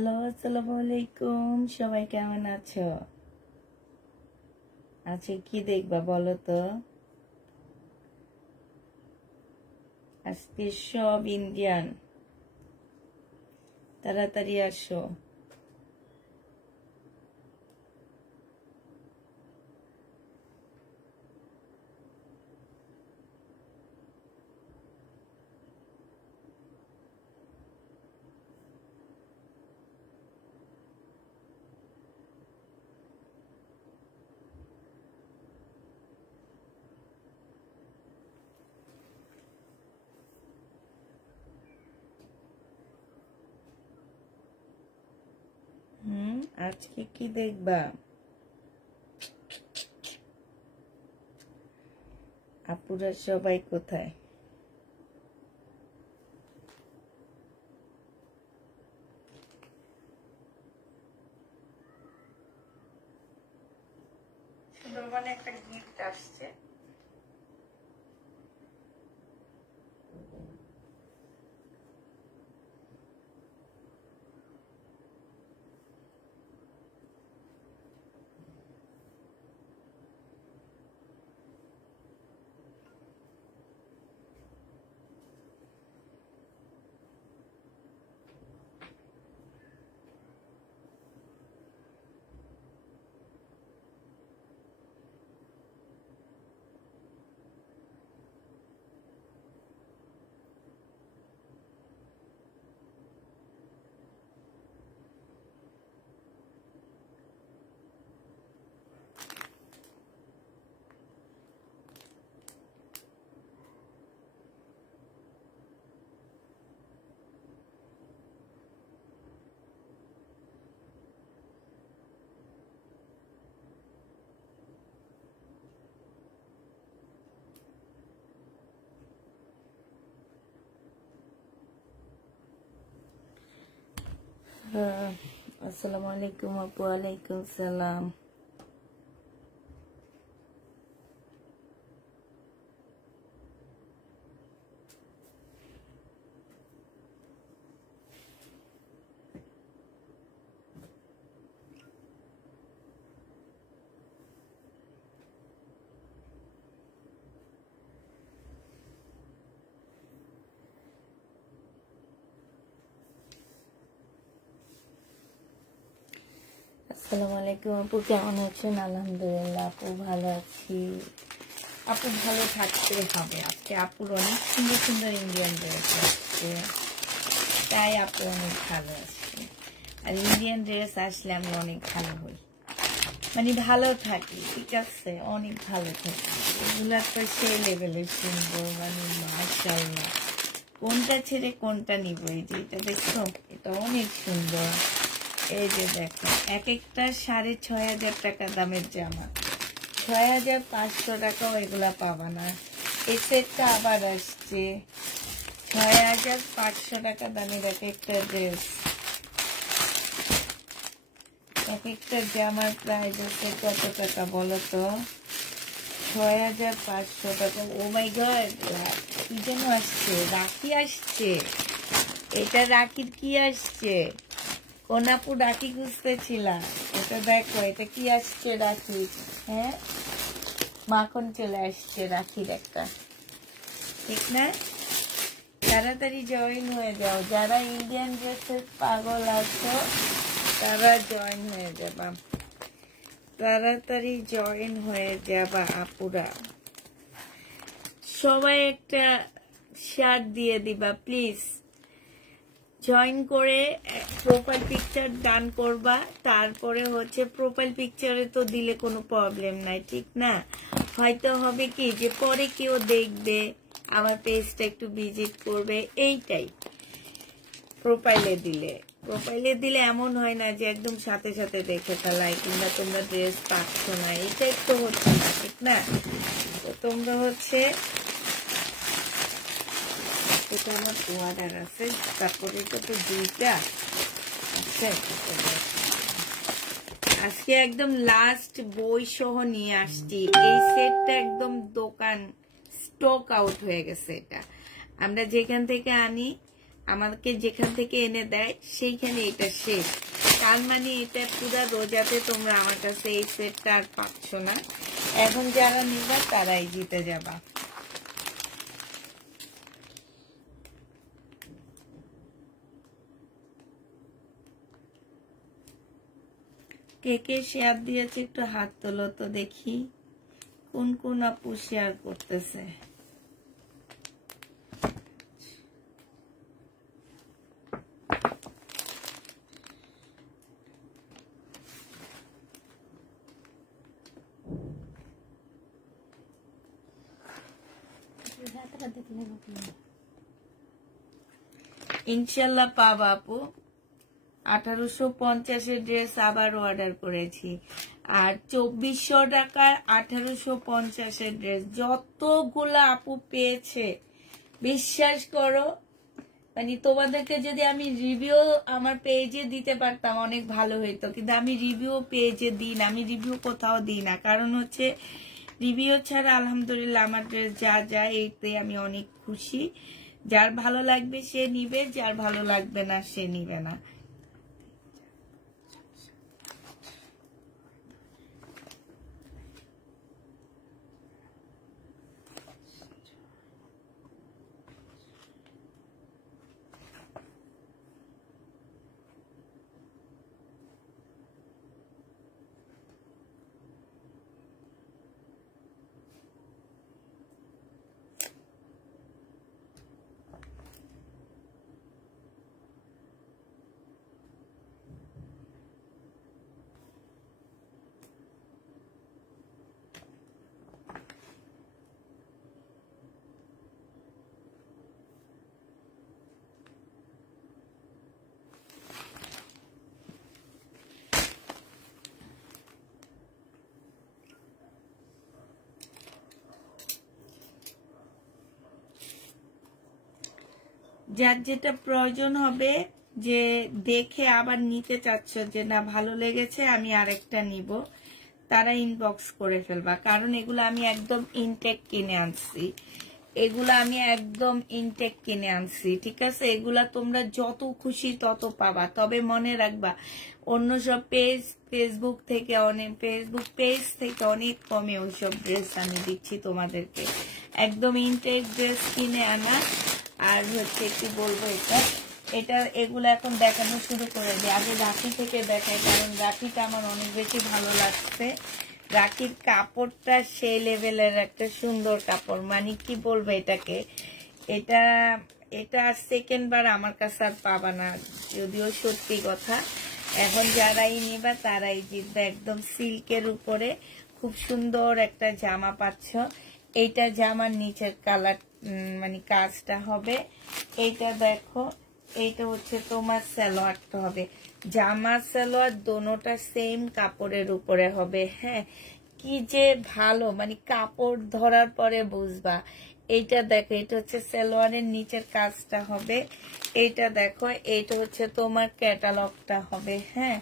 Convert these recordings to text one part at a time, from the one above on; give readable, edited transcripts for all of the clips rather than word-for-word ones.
Hello, আসসালামু আলাইকুম। সবাই কেমন আছো? আজকে কি দেখবা বলো তো? আজকে সব ইন্ডিয়ান, তাড়াতাড়ি আসো। আজকে কি দেখবা? আপুরা সবাই কোথায়? সুন্দরবনে একটা গিফট আসছে। আসসালামু আলাইকুম আপু। ওয়ালাইকুম সালাম। আসসালামু আলাইকুম আপু, কেমন আছেন? আলহামদুলিল্লাহ আপু ভালো আছি। আপু ভালো থাকতে হবে। আজকে আপুর অনেক সুন্দর সুন্দর ইন্ডিয়ান ড্রেস আসছে, তাই আপু অনেক ভালো আসছে। আর ইন্ডিয়ান ড্রেস আসলে আমি অনেক ভালো হই, মানে ভালো থাকি। ঠিক আছে, অনেক ভালো থাকি। এগুলা তো সেই লেভেলের সুন্দর, মানে মাশাআল্লাহ। কোনটা ছেড়ে কোনটা নিব? এই যে এটা দেখছো, এটা অনেক সুন্দর। এই যে দেখো, এক একটা 6,500 টাকা দামের জামা, 6,500 টাকাও এগুলা পাবা না। এই সেটটা আবার আসছে 6,500 টাকা দামের এক একটা ড্রেস। এক একটা জামার প্রাইস হচ্ছে কত টাকা বলো তো? 6,500 টাকা। ও মাই গড, কি যেন আসছে, রাখি আসছে। এটা রাখির কি আসছে? কোন আপু রাখি খুঁজতেছিলাম? এটা দেখো, এটা কি আসছে রাখি। হ্যাঁ, মাখন চলে আসছে রাখির একটা, ঠিক না? তাড়াতাড়ি জয়েন হয়ে যাও, যারা ইন্ডিয়ান ড্রেসের পাগল আছো তারা জয়েন হয়ে যাবা, তাড়াতাড়ি জয়েন হয়ে যাবা আপুরা। সবাই একটা শেয়ার দিয়ে দিবা প্লিজ। জয়েন করে প্রোফাইল পিকচার ডান করবা, তারপরে হচ্ছে প্রোফাইল পিকচারে তো দিলে কোনো প্রবলেম নাই, ঠিক না? হয়তো হবে কি যে পরে কেউ দেখবে, আমার পেজটা একটু ভিজিট করবে, এইটাই। প্রোফাইলে দিলে এমন হয় না যে একদম সাথে সাথে দেখে ফেলাই, কিংবা তোমরা ড্রেস পাচ্ছ না, এটাই তো হচ্ছে না, ঠিক না? তো তোমরা হচ্ছে, এটা আমার অর্ডার আছে, তারপরে এটা তো দুইটা আছে। আজকে একদম লাস্ট বই সহ নিয়ে আসছি। এই সেটটা একদম দোকান স্টক আউট হয়ে গেছে। এটা আমরা যেখান থেকে আনি, আমাদেরকে যেখান থেকে এনে দেয় সেইখানে এটা শেষ। তার মানে এটা পুরো রোজাতে তোমরা আমার কাছে এই সেটটা আর পাচ্ছ না। এখন যারা নিবা তারাই জিতে যাবা। কে কে শেয়ার দিয়েছে একটু হাত তোলো তো দেখি কোন কোন আপু শেয়ার করতেছে। ইনশাল্লাহ পাবা আপু। 1850 ড্রেস আবার অর্ডার করেছি, আর 2400 টাকার 1850 ড্রেস যতগুলা আপু পেয়েছে বিশ্বাস করো, মানে তোমাদেরকে যদি আমি রিভিউ আমার পেজে দিতে পারতাম অনেক ভালো হইতো, কিন্তু আমি রিভিউ পেজে দিই না, আমি রিভিউ কোথাও দিই না। কারণ হচ্ছে রিভিউ ছাড়া আলহামদুলিল্লাহ আমার ড্রেস যা যায় এইতে আমি অনেক খুশি। যার ভালো লাগবে সে নিবে, যার ভালো লাগবে না সে নিবে না। যার যেটা প্রয়োজন হবে, যে দেখে আবার নিতে চাচ্ছ যে না ভালো লেগেছে আমি আরেকটা নিব, তারা ইনবক্স করে ফেলবা। কারণ এগুলো আমি একদম ইনটেক কিনে আনছি, এগুলা আমি একদম ইনটেক কিনে আনছি, ঠিক আছে? এগুলা তোমরা যত খুশি তত পাবা। তবে মনে রাখবা অন্য সব ফেসবুক পেজ থেকে অনেক কমে ওইসব ড্রেস আমি দিচ্ছি তোমাদেরকে। একদম ইনটেক ড্রেস কিনে আনা। আর হচ্ছে কি বলবো, এগুলো এখন দেখানো শুরু করে দিই। আগে রাখি থেকে দেখাই, কারণ রাখিটা আমার অনেক বেশি ভালো লাগছে। রাখির কাপড়টা সেই লেভেলের একটা সুন্দর কাপড়, মানে কি বলবো এটাকে, এটা সেকেন্ড বার আমার কাছে আর পাবা না, যদিও সত্যি কথা। এখন যারাই নিবা তারাই জিতবে। একদম সিল্কের উপরে খুব সুন্দর একটা জামা পাচ্ছ। এইটা জামার নিচের কালার মানে কাজটা হবে, এইটা দেখো, এইটা হচ্ছে তোমার সালোয়ারটা হবে। জামা সালোয়ার দোনোটা সেম কাপড়ের উপরে হবে। হ্যাঁ, কি যে ভালো, মানে কাপড় ধরার পরে বুঝবা। এইটা দেখো, এটা হচ্ছে সালোয়ারের নিচের কাজটা হবে। এইটা দেখো, এইটা হচ্ছে তোমার ক্যাটালগটা হবে। হ্যাঁ,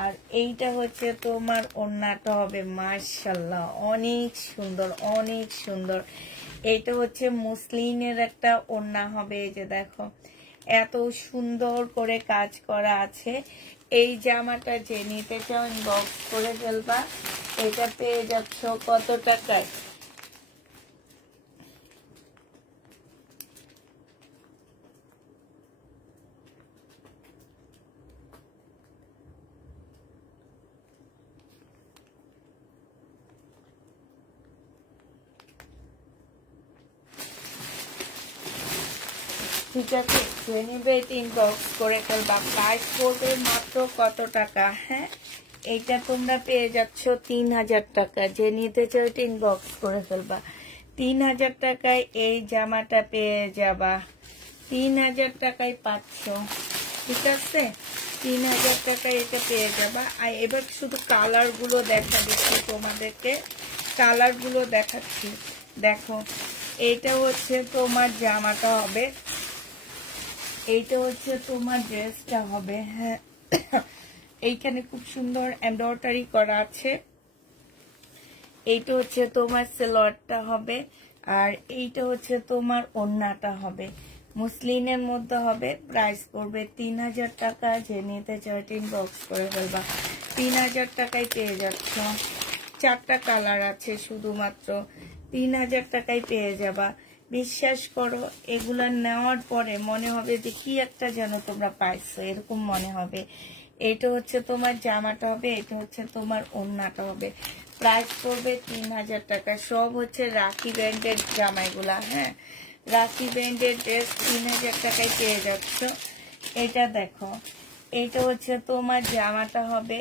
আর এইটা হচ্ছে তোমার ওড়নাটা হবে। মাশাআল্লাহ, অনেক সুন্দর, অনেক সুন্দর। এইটা হচ্ছে মুসলিনের একটা ওড়না হবে। এই যে দেখো, এত সুন্দর করে কাজ করা আছে। এই জামাটা যে নিতে চাও ইনবক্স করে ফেলবা। এটা পেয়ে যাচ্ছ কত টাকায়? ঠিক আছে, যে নিবে এটা ইনবক্স করে ফেলবা। প্রাইস পড়বে মাত্র কত টাকা? হ্যাঁ, এইটা তোমরা পেয়ে যাচ্ছ 3000 টাকা। যে নিতে চাও এটা ইনবক্স করে ফেলবা। 3000 টাকায় এই জামাটা পেয়ে যাবা। 3000 টাকায় পাচ্ছ, ঠিক আছে? 3000 টাকায় এটা পেয়ে যাবা। আর এবার শুধু কালার গুলো দেখা দিচ্ছি তোমাদেরকে, কালার গুলো দেখাচ্ছি। দেখো, এইটা হচ্ছে তোমার জামাটা হবে, এইটা হচ্ছে তোমার ড্রেসটা হবে। হ্যাঁ, এইখানে খুব সুন্দর এমব্রয়ডারি করা আছে। এইটা হচ্ছে তোমার সালোয়ারটা হবে, আর এইটা হচ্ছে তোমার ওড়নাটা হবে। মুসলিনের মধ্যে হবে, প্রাইস পড়বে 3000 টাকা। যে নিতে চাও ইনবক্স করে ফেলবা। 3000 টাকায় পেয়ে যাচ্ছ। 4টা কালার আছে শুধুমাত্র, 3000 টাকায় পেয়ে যাবা। বিশ্বাস করো, এগুলা নেওয়ার পরে মনে হবে যে কি একটা যেন তোমরা পাইছো, এরকম মনে হবে। এটা হচ্ছে তোমার জামাটা হবে, এটা হচ্ছে তোমার ওড়নাটা হবে। প্রাইস পড়বে 3000 টাকা। সব হচ্ছে রাখি ব্র্যান্ডের জামাইগুলা। হ্যাঁ, রাখি ব্র্যান্ডের ড্রেস 3000 টাকায় পেয়ে যাচ্ছ। এটা দেখো, এইটা হচ্ছে তোমার জামাটা হবে,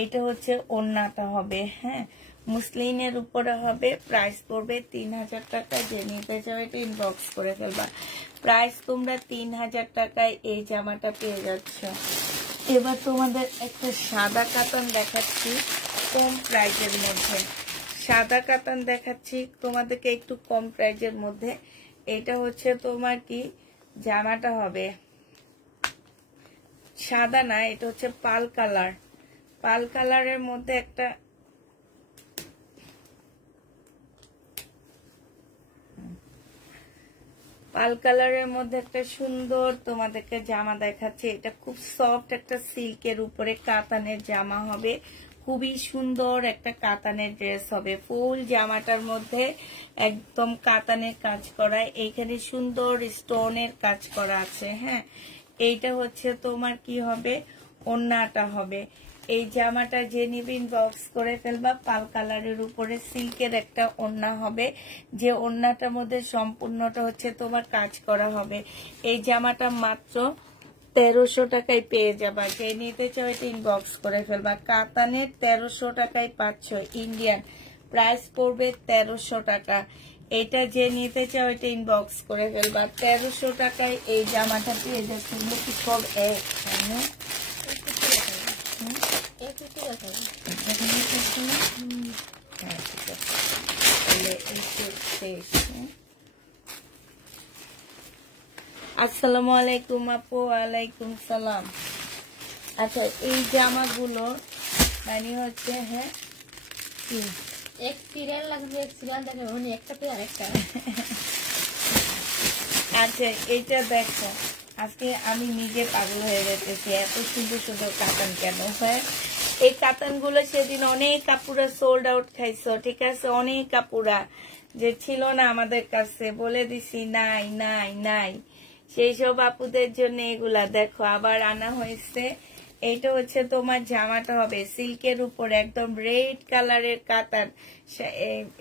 এইটা হচ্ছে ওড়নাটা হবে। হ্যাঁ, মুসলিনের উপরে হবে, প্রাইস পড়বে 3000 টাকা। যে নিতে চাও এটা ইনবক্স করে ফেলবা। প্রাইস তোমরা 3000 টাকায় এই জামাটা পেয়ে যাচ্ছ। এবার তোমাদের একটা সাদা কাতান দেখাচ্ছি কম প্রাইজের মধ্যে। সাদা কাতান দেখাচ্ছি তোমাদেরকে একটু কম প্রাইজের মধ্যে। এটা হচ্ছে তোমার কি জামাটা হবে সাদা না, এটা হচ্ছে পাল কালার। পাল কালারের মধ্যে একটা পাল কালারের মধ্যে একটা সুন্দর তোমাদেরকে জামা দেখাচ্ছে। এটা খুব সফট একটা সিল্কের উপরে কাতানের জামা হবে, খুবই সুন্দর একটা কাতানের ড্রেস হবে। ফুল জামাটার মধ্যে একদম কাতানের কাজ করা, এইখানে সুন্দর স্টোনের কাজ করা আছে। হ্যাঁ, এইটা হচ্ছে তোমার কি হবে, ওড়নাটা হবে। এই জামাটা যে নিবে ইনবক্স করে ফেলবা। পাল কালারের উপরে সিল্কের একটা ওড়না হবে, যে ওড়নাটার মধ্যে সম্পূর্ণটা হচ্ছে তোমার কাজ করা হবে। এই জামাটা মাত্র 1300 টাকায় পেয়ে যাবা। যে নিতে চাও এটা ইনবক্স করে ফেলবা। কাতানের 1300 টাকায় পাচ্ছ ইন্ডিয়ান, প্রাইস পড়বে 1300 টাকা। এটা যে নিতে চাও এটা ইনবক্স করে ফেলবা। 1300 টাকায় এই জামাটা পেয়ে যাচ্ছে। সব এক আসসালামু আলাইকুম আপু। ওয়ালাইকুম সালাম। আচ্ছা, এই জামাগুলো মানে হচ্ছে হ্যাঁ কি এক সিরিয়াল লাগবে, এক সিরিয়াল দেখে উনি একটা পেয়ে আরেকটা। আচ্ছা, এটা দেখো, আজকে আমি নিজে পাগল হয়ে যেতেছি, এত সুন্দর সুন্দর কাতান কেন হয়। এই কাতানগুলো সেদিন অনেক কাপুরা সোল্ড আউট খাইছো, ঠিক আছে? অনেক কাপুরা যে ছিল না আমাদের কাছে, বলে দিছি নাই নাই নাই। সেই সব আপুদের জন্য এগুলা দেখো আবার আনা হয়েছে। এইটা হচ্ছে তোমার জামাটা হবে সিল্কের উপর একদম রেড কালারের কাতান।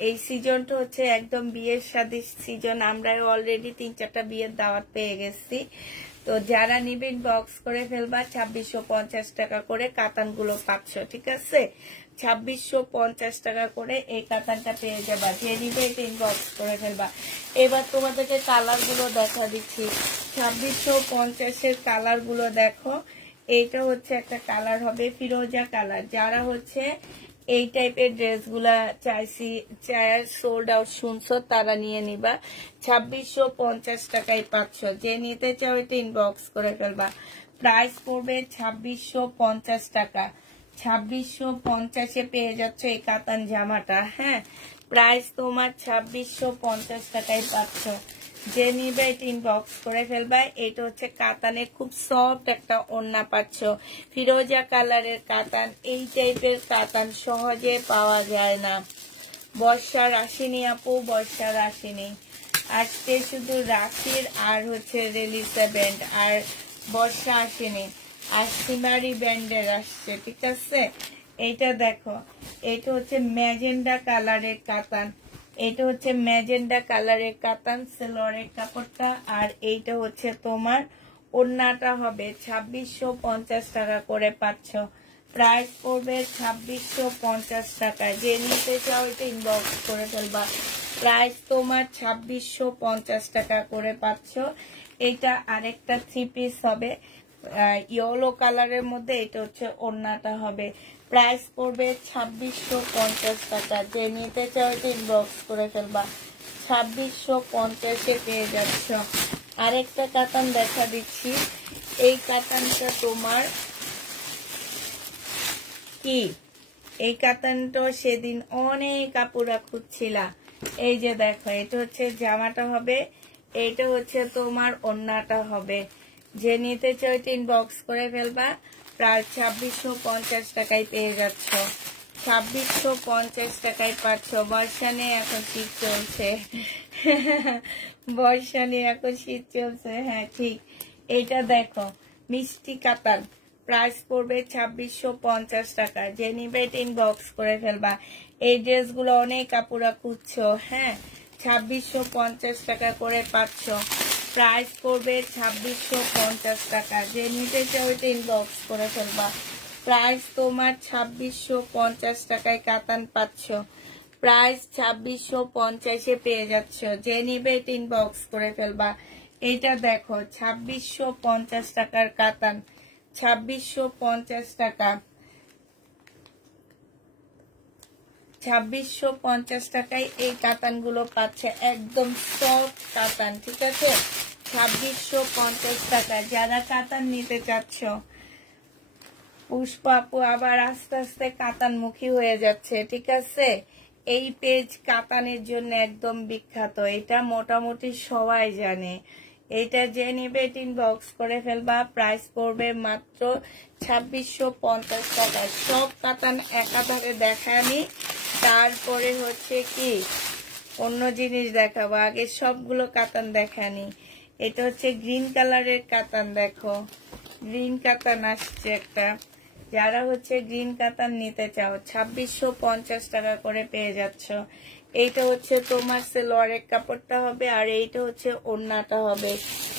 এই সিজনটা হচ্ছে একদম বিয়ের শাদী সিজন। আমরা অলরেডি 3-4টা বিয়ের দাওয়াত পেয়ে গেছি। তো যারা নিবেন বক্স করে ফেলবা। 2650 টাকা করে কাতানগুলো পাচ্ছ, ঠিক আছে? 2650 টাকা করে এই কাতানটা পেয়ে যাবা। যে নিবে এটা ইনবক্স করে ফেলবা। এবার তোমাদেরকে কালার গুলো দেখা দিচ্ছি। 2650-এর কালার গুলো দেখো। এইটা হচ্ছে একটা কালার হবে ফিরোজা কালার। যারা হচ্ছে এই টাইপের ড্রেস গুলা চাইছি সোল্ড আউট শুনছো, তারা নিয়ে নিবা। 2650 টাকায় পাচ্ছ। যে নিতে চাও এটা ইনবক্স করে ফেলবা। প্রাইস পড়বে 2650 টাকা। 2650-এ পেয়ে যাচ্ছ এই কাতান জামাটা। হ্যাঁ, প্রাইস তোমার 2650 টাকায় পাচ্ছ। যে নিবে এটা ইনবক্স করে ফেলবা। এটা হচ্ছে কাতানের খুব সফট একটা ওড়না পাচ্ছ, ফিরোজা কালারের কাতান। এই টাইপের কাতান সহজে পাওয়া যায় না। বর্ষার আসেনি আপু, বর্ষার আসেনি। আজকে শুধু রাখির আর হচ্ছে রেলিসা ব্যান্ড, আর বর্ষা আসেনি। আর সিমারি ব্যান্ডের আসছে, ঠিক আছে? এইটা দেখো, এটা হচ্ছে ম্যাজেন্ডা কালারের কাতান। এটা হচ্ছে ম্যাজেন্ডা কালারের কাতান, সেলোয়ারের কাপড়টা। আর এইটা হচ্ছে তোমার ওড়নাটা হবে। 2650 টাকা করে পাচ্ছ। প্রাইস পড়বে 2650 টাকা। যে নিতে চাও এটা ইনবক্স করে ফেলবা। প্রাইস তোমার 2650 টাকা করে পাচ্ছ। এটা আরেকটা 3 পিস হবে ইয়েলো কালারের মধ্যে। এটা হচ্ছে ওড়নাটা হবে। প্রাইস পড়বে 2650 টাকা। যে নিতে চাও এটা ইনবক্স করে ফেলবা। 2650-এ পেয়ে যাচ্ছ। আরেকটা কাতান দেখা দিচ্ছি। এই কাতানটা তোমার কি, এই কাতানটা সেদিন অনেক আপুরা খুঁজছিলা। এই যে দেখো, এটা হচ্ছে জামাটা হবে, এইটা হচ্ছে তোমার ওড়নাটা হবে। যে নিতে চাও ইনবক্স করে ফেলবা। প্রায় 2650 টাকায় পেয়ে যাচ্ছ। 2650 টাকায় পাচ্ছ। বর্ষা নিয়ে এখন শীত চলছে। বর্ষা নিয়ে এখন শীত চলছে, হ্যাঁ ঠিক। এইটা দেখো মিষ্টি কাতান, প্রাইস পড়বে 2650 টাকা। যে নিবে ইনবক্স করে ফেলবা। এই ড্রেসগুলো অনেক আপুরা খুঁজছো, হ্যাঁ 2650 টাকা করে পাচ্ছ। প্রাইস পড়বে 2650 টাকা। যে নিতে চাও ইনবক্স করে ফেলবা। প্রাইস তোমার 2650 টাকায় কাতান পাচ্ছ। প্রাইস 2650-এ পেয়ে যাচ্ছ। যে নিবে ইনবক্স করে ফেলবা। এটা দেখো 2650 টাকার কাতান, 2650 টাকা, 2650 টাকায় এই কাতানগুলো পাচ্ছে। একদম সফট কাতান, ঠিক আছে। 2650 টাকা। যারা কাতান নিতে চাচ্ছ, পুষ্পা আপু আবার আস্তে আস্তে কাতানমুখী হয়ে যাচ্ছে, ঠিক আছে। এই পেজ কাতানের জন্য একদম বিখ্যাত, এটা মোটামুটি সবাই জানে। এটা যে নিবে ইনবক্স করে ফেলবা। প্রাইস পড়বে মাত্র 2650 টাকা। সব কাতান একাধারে দেখানি, তারপরে হচ্ছে কি অন্য জিনিস দেখাবো। আগে সবগুলো কাতান দেখানি। এটা হচ্ছে গ্রিন কালারের কাতান, দেখো গ্রিন কাতান আসছে একটা। যারা হচ্ছে গ্রিন কাতান নিতে চাও 2650 টাকা করে পেয়ে যাচ্ছ। এইটা হচ্ছে তোমার সেলোয়ারের কাপড়টা হবে, আর এইটা হচ্ছে ওড়নাটা হবে।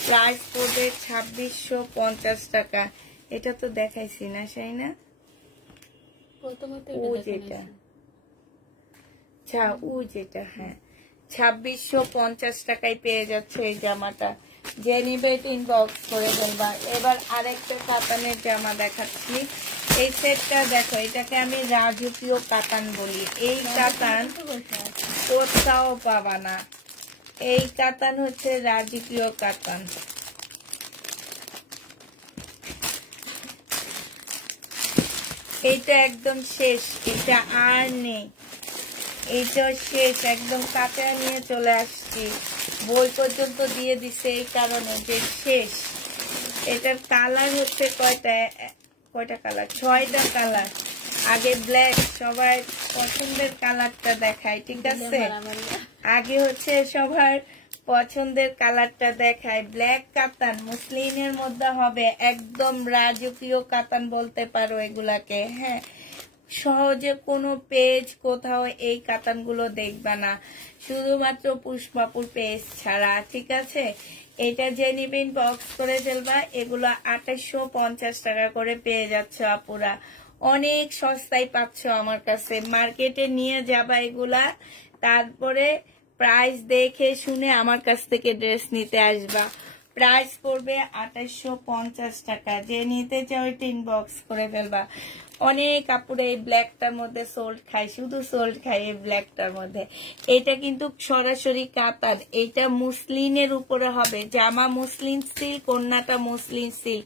প্রাইস পড়বে 2650 টাকা। এটা তো দেখাইছি না, সেই না? ও যেটা, আচ্ছা ও যেটা, হ্যাঁ 2650 টাকায় পেয়ে যাচ্ছে এই জামাটা। যে নিবে ইনবক্স করে ফেলবা। এবার আরেকটা কাতানের জামা দেখাচ্ছি। এই সেটটা দেখো, এটাকে আমি রাজকীয় কাতান বলি। এই কাতান কোথাও পাবা না। এই কাতান হচ্ছে রাজকীয় কাতান। এইটা একদম শেষ, এটা আর নেই। এইটা শেষ, একদম কাঁচা নিয়ে চলে আসছি। বই পর্যন্ত দিয়ে দিছে এই কারণে যে শেষ। এটার কালার হচ্ছে কয়টা কালার? 6টা কালার। আগে ব্ল্যাক, সবার পছন্দের কালারটা দেখায়, ঠিক আছে। আগে হচ্ছে সবার পছন্দের কালারটা দেখায়। ব্ল্যাক কাতান মুসলিনের মধ্যে হবে, একদম রাজকীয় কাতান বলতে পারো এগুলাকে, হ্যাঁ। সহজে কোনো পেজ কোথাও এই কাতানগুলো দেখবা না, শুধুমাত্র পুষ্পাপুর পেজ ছাড়া, ঠিক আছে। এটা যে নিবে ইনবক্স করে ফেলবা। এগুলো 2850 টাকা করে পেয়ে যাচ্ছ আপুরা। অনেক সস্তায় পাচ্ছ আমার কাছে। মার্কেটে নিয়ে যাবা এগুলা, তারপরে প্রাইস দেখে শুনে আমার কাছ থেকে ড্রেস নিতে আসবা। প্রাইস পড়বে 2850 টাকা। যে নিতে চাও ইনবক্স করে ফেলবা। অনেক কাপড়ে এই ব্ল্যাকটার মধ্যে সোল্ড খায়, শুধু সোল্ড খায় এই ব্ল্যাকটার মধ্যে। এটা কিন্তু সরাসরি কাতান, এটা মুসলিনের উপরে হবে। জামা মুসলিন সিল্ক, ওড়নাটা মুসলিন সিল্ক,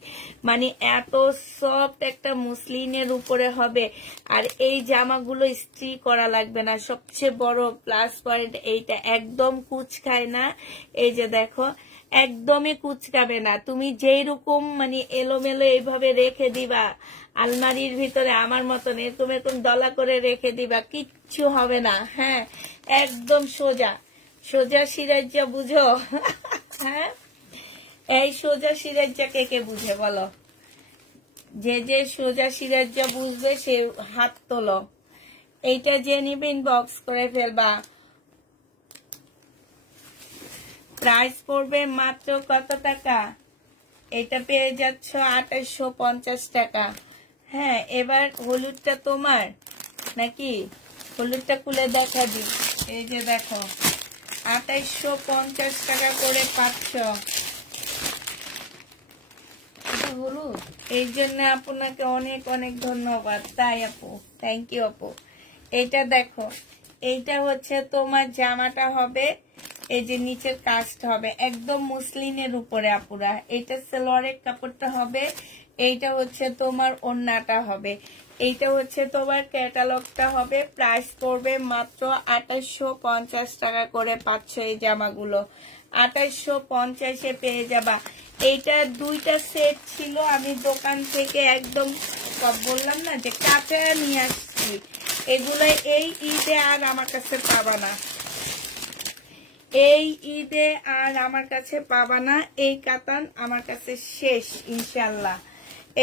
মানে এত সফট একটা মুসলিনের উপরে হবে। আর এই জামাগুলো ইস্ত্রি করা লাগবে না। সবচেয়ে বড় প্লাস পয়েন্ট এইটা, একদম কুচকায় না। এই যে দেখো, একদমই কুচকাবে না। তুমি যেই রকম মানে এলোমেলো এইভাবে রেখে দিবা আলমারির ভিতরে, আমার মতন এরকম এরকম দলা করে রেখে দিবা, কিচ্ছু হবে না, হ্যাঁ। একদম সোজা সোজা সিরাজ্জা, বুঝো? হ্যাঁ, এই সোজা সিরাজ্জা কে কে বুঝে বলো? যে যে সোজা সিরাজ্জা বুঝবে সে হাত তোলো। এইটা যে নিবে ইনবক্স করে ফেলবা। প্রাইস পড়বে মাত্র কত টাকা? এটা পেয়ে যাচ্ছ 2850 টাকা। হ্যাঁ, এবার হলুদটা তোমার নাকি? হলুদটা খুলে দেখা দি। এই যে দেখো, 2850 টাকা করে পাচ্ছ হলুদ। এই জন্য আপনাকে অনেক অনেক ধন্যবাদ। তাই আপু, থ্যাংক ইউ আপু। এইটা দেখো, এইটা হচ্ছে তোমার জামাটা হবে। এই যে নিচের কাজটা হবে একদম মুসলিনের উপরে আপুরা। এইটা সালোয়ারের কাপড়টা হবে। এইটা হচ্ছে তোমার ওড়নাটা হবে। এইটা হচ্ছে তোমার ক্যাটালগটা হবে। প্রাইস পড়বে মাত্র 2850 টাকা করে পাচ্ছ এই জামাগুলো। 2850 পেয়ে যাবা। এইটা দুইটা সেট ছিল, আমি দোকান থেকে একদম বললাম না যে কাঁচা নিয়ে আসছি। এগুলো এই ঈদে আর আমার কাছে পাবা না, এই ঈদে আর আমার কাছে পাবা না। এই কাতান আমার কাছে শেষ ইনশাল্লাহ।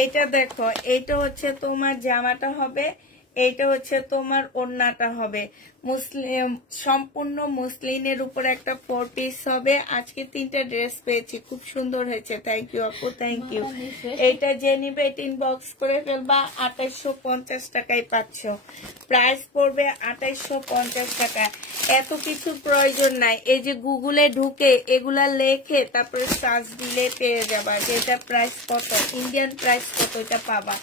এইটা দেখো, এইটা হচ্ছে তোমার জামাটা হবে, এইটা হচ্ছে তোমার ওড়নাটা হবে। মুসলিম সম্পূর্ণ মুসলিনের উপর একটা 4 পিস হবে। আজকে 3টা ড্রেস পেয়েছি, খুব সুন্দর হয়েছে। থ্যাংক ইউ আপু, থ্যাংক ইউ। এইটা যে নিবে ইনবক্স করে ফেলবা। 2850 টাকায় পাচ্ছ। প্রাইস পড়বে 2850 টাকা। এত কিছু প্রয়োজন নাই, এই যে গুগলে ঢুকে এগুলা লেখে তারপরে সার্চ দিলে পেয়ে যাবা যে এটা প্রাইস কত, ইন্ডিয়ান প্রাইস কত, এটা পাবা।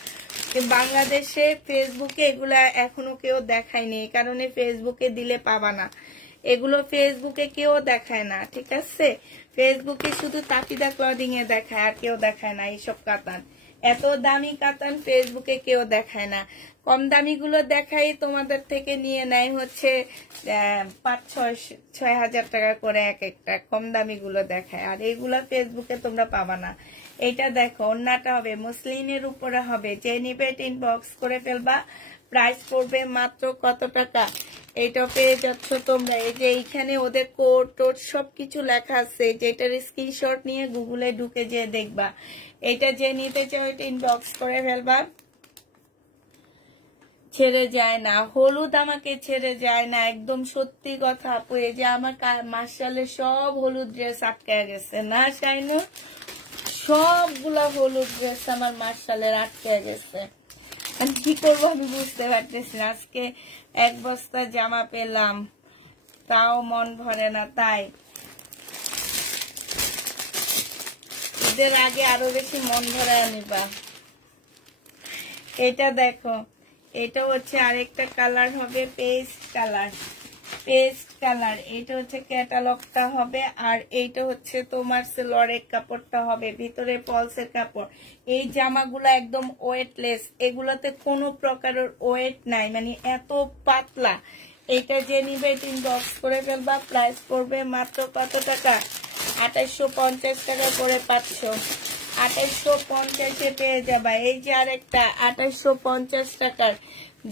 বাংলাদেশে ফেসবুকে এগুলা এখনো কেউ দেখায়নি, এই কারণে ফেসবুকে দিলে পাবা না। এগুলো ফেসবুকে কেউ দেখায় না, ঠিক আছে? ফেসবুকে শুধু তাকিদা ক্লদিং এ দেখায়, আর কেউ দেখায় না এইসব কাতান। এত দামি কাতান ফেসবুকে কেউ দেখায় না। কম দামি গুলো দেখাই তোমাদের থেকে নিয়ে নেয় হচ্ছে 5-6 হাজার টাকা করে এক একটা, কম দামি গুলো দেখায়। আর এইগুলা ফেসবুকে তোমরা পাবা না। এটা দেখো, ওড়নাটা হবে মুসলিনের উপরে হবে, যে নিবে ইনবক্স করে ফেলবা। প্রাইস পড়বে মাত্র কত টাকা, এটা পেয়ে যাচ্ছ তোমরা। এই যে এইখানে ওদের কোড টোড সবকিছু লেখা আছে, যেটার স্ক্রিনশট নিয়ে গুগলে ঢুকে যে দেখবা। এটা যে নিতে চাও এটা ইনবক্স করে ফেলবা। ছেড়ে যায় না, হলুদ আমাকে ছেড়ে যায় না, একদম সত্যি কথা আপু। এই যে আমার মার্শালের সব হলুদ ড্রেস আটকে গেছে না শাইনু, সবগুলা হলুদ ড্রেস আমার মার্শালের আটকে গেছে। আমি কি করবো আমি বুঝতে পারতেছি না। আজকে 1 বস্তা জামা পেলাম, তাও মন ভরে না। তাই ঈদের আগে আরো বেশি মন ভরে নিবা। এটা দেখো, এটা হচ্ছে আরেকটা কালার হবে, পেস্ট কালার, পেস্ট কালার। এটা হচ্ছে ক্যাটালগটা হবে, আর এইটা হচ্ছে তোমার সেলরের কাপড়টা হবে, ভিতরে পলসের কাপড়। এই জামাগুলো একদম ওয়েটলেস, এগুলোতে কোনো প্রকারের ওয়েট নাই, মানে এত পাতলা। এটা যে নিবে ইনবক্স করে ফেলবা। প্রাইস পড়বে মাত্র কত টাকা, 2850 টাকা করে পাচ্ছ। 2850 পেয়ে যাবা। এই যে আরেকটা 2850 টাকার,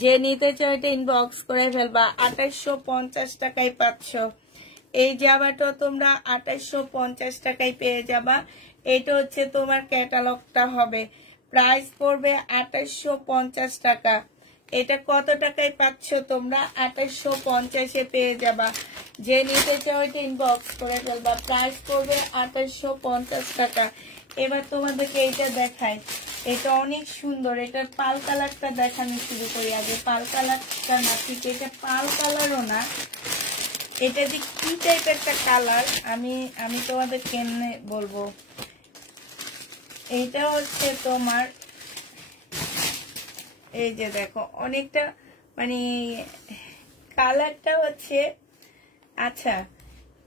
যে নিতে চাও এটা ইনবক্স করে ফেলবা। 2850 টাকায় পাচ্ছ। এই জামাটা তোমরা 2850 টাকায় পেয়ে যাবা। এটা হচ্ছে তোমার ক্যাটালগটা হবে। প্রাইস পড়বে 2850 টাকা। এটা কত টাকায় পাচ্ছ তোমরা, 2850 পেয়ে যাবা। যে নিতে চাও এটা ইনবক্স করে ফেলবা। প্রাইস পড়বে 2850 টাকা। এবার তোমাদেরকে এইটা দেখাই, এটা অনেক সুন্দর। এটার পাল কালারটা দেখানো শুরু করি আগে। পাল কালারটা না, ঠিক এটা পাল কালারও না, এটা যে কি টাইপের একটা কালার আমি তোমাদের কেমনে বলবো। এইটা হচ্ছে তোমার, এই যে দেখো অনেকটা মানে কালারটা হচ্ছে, আচ্ছা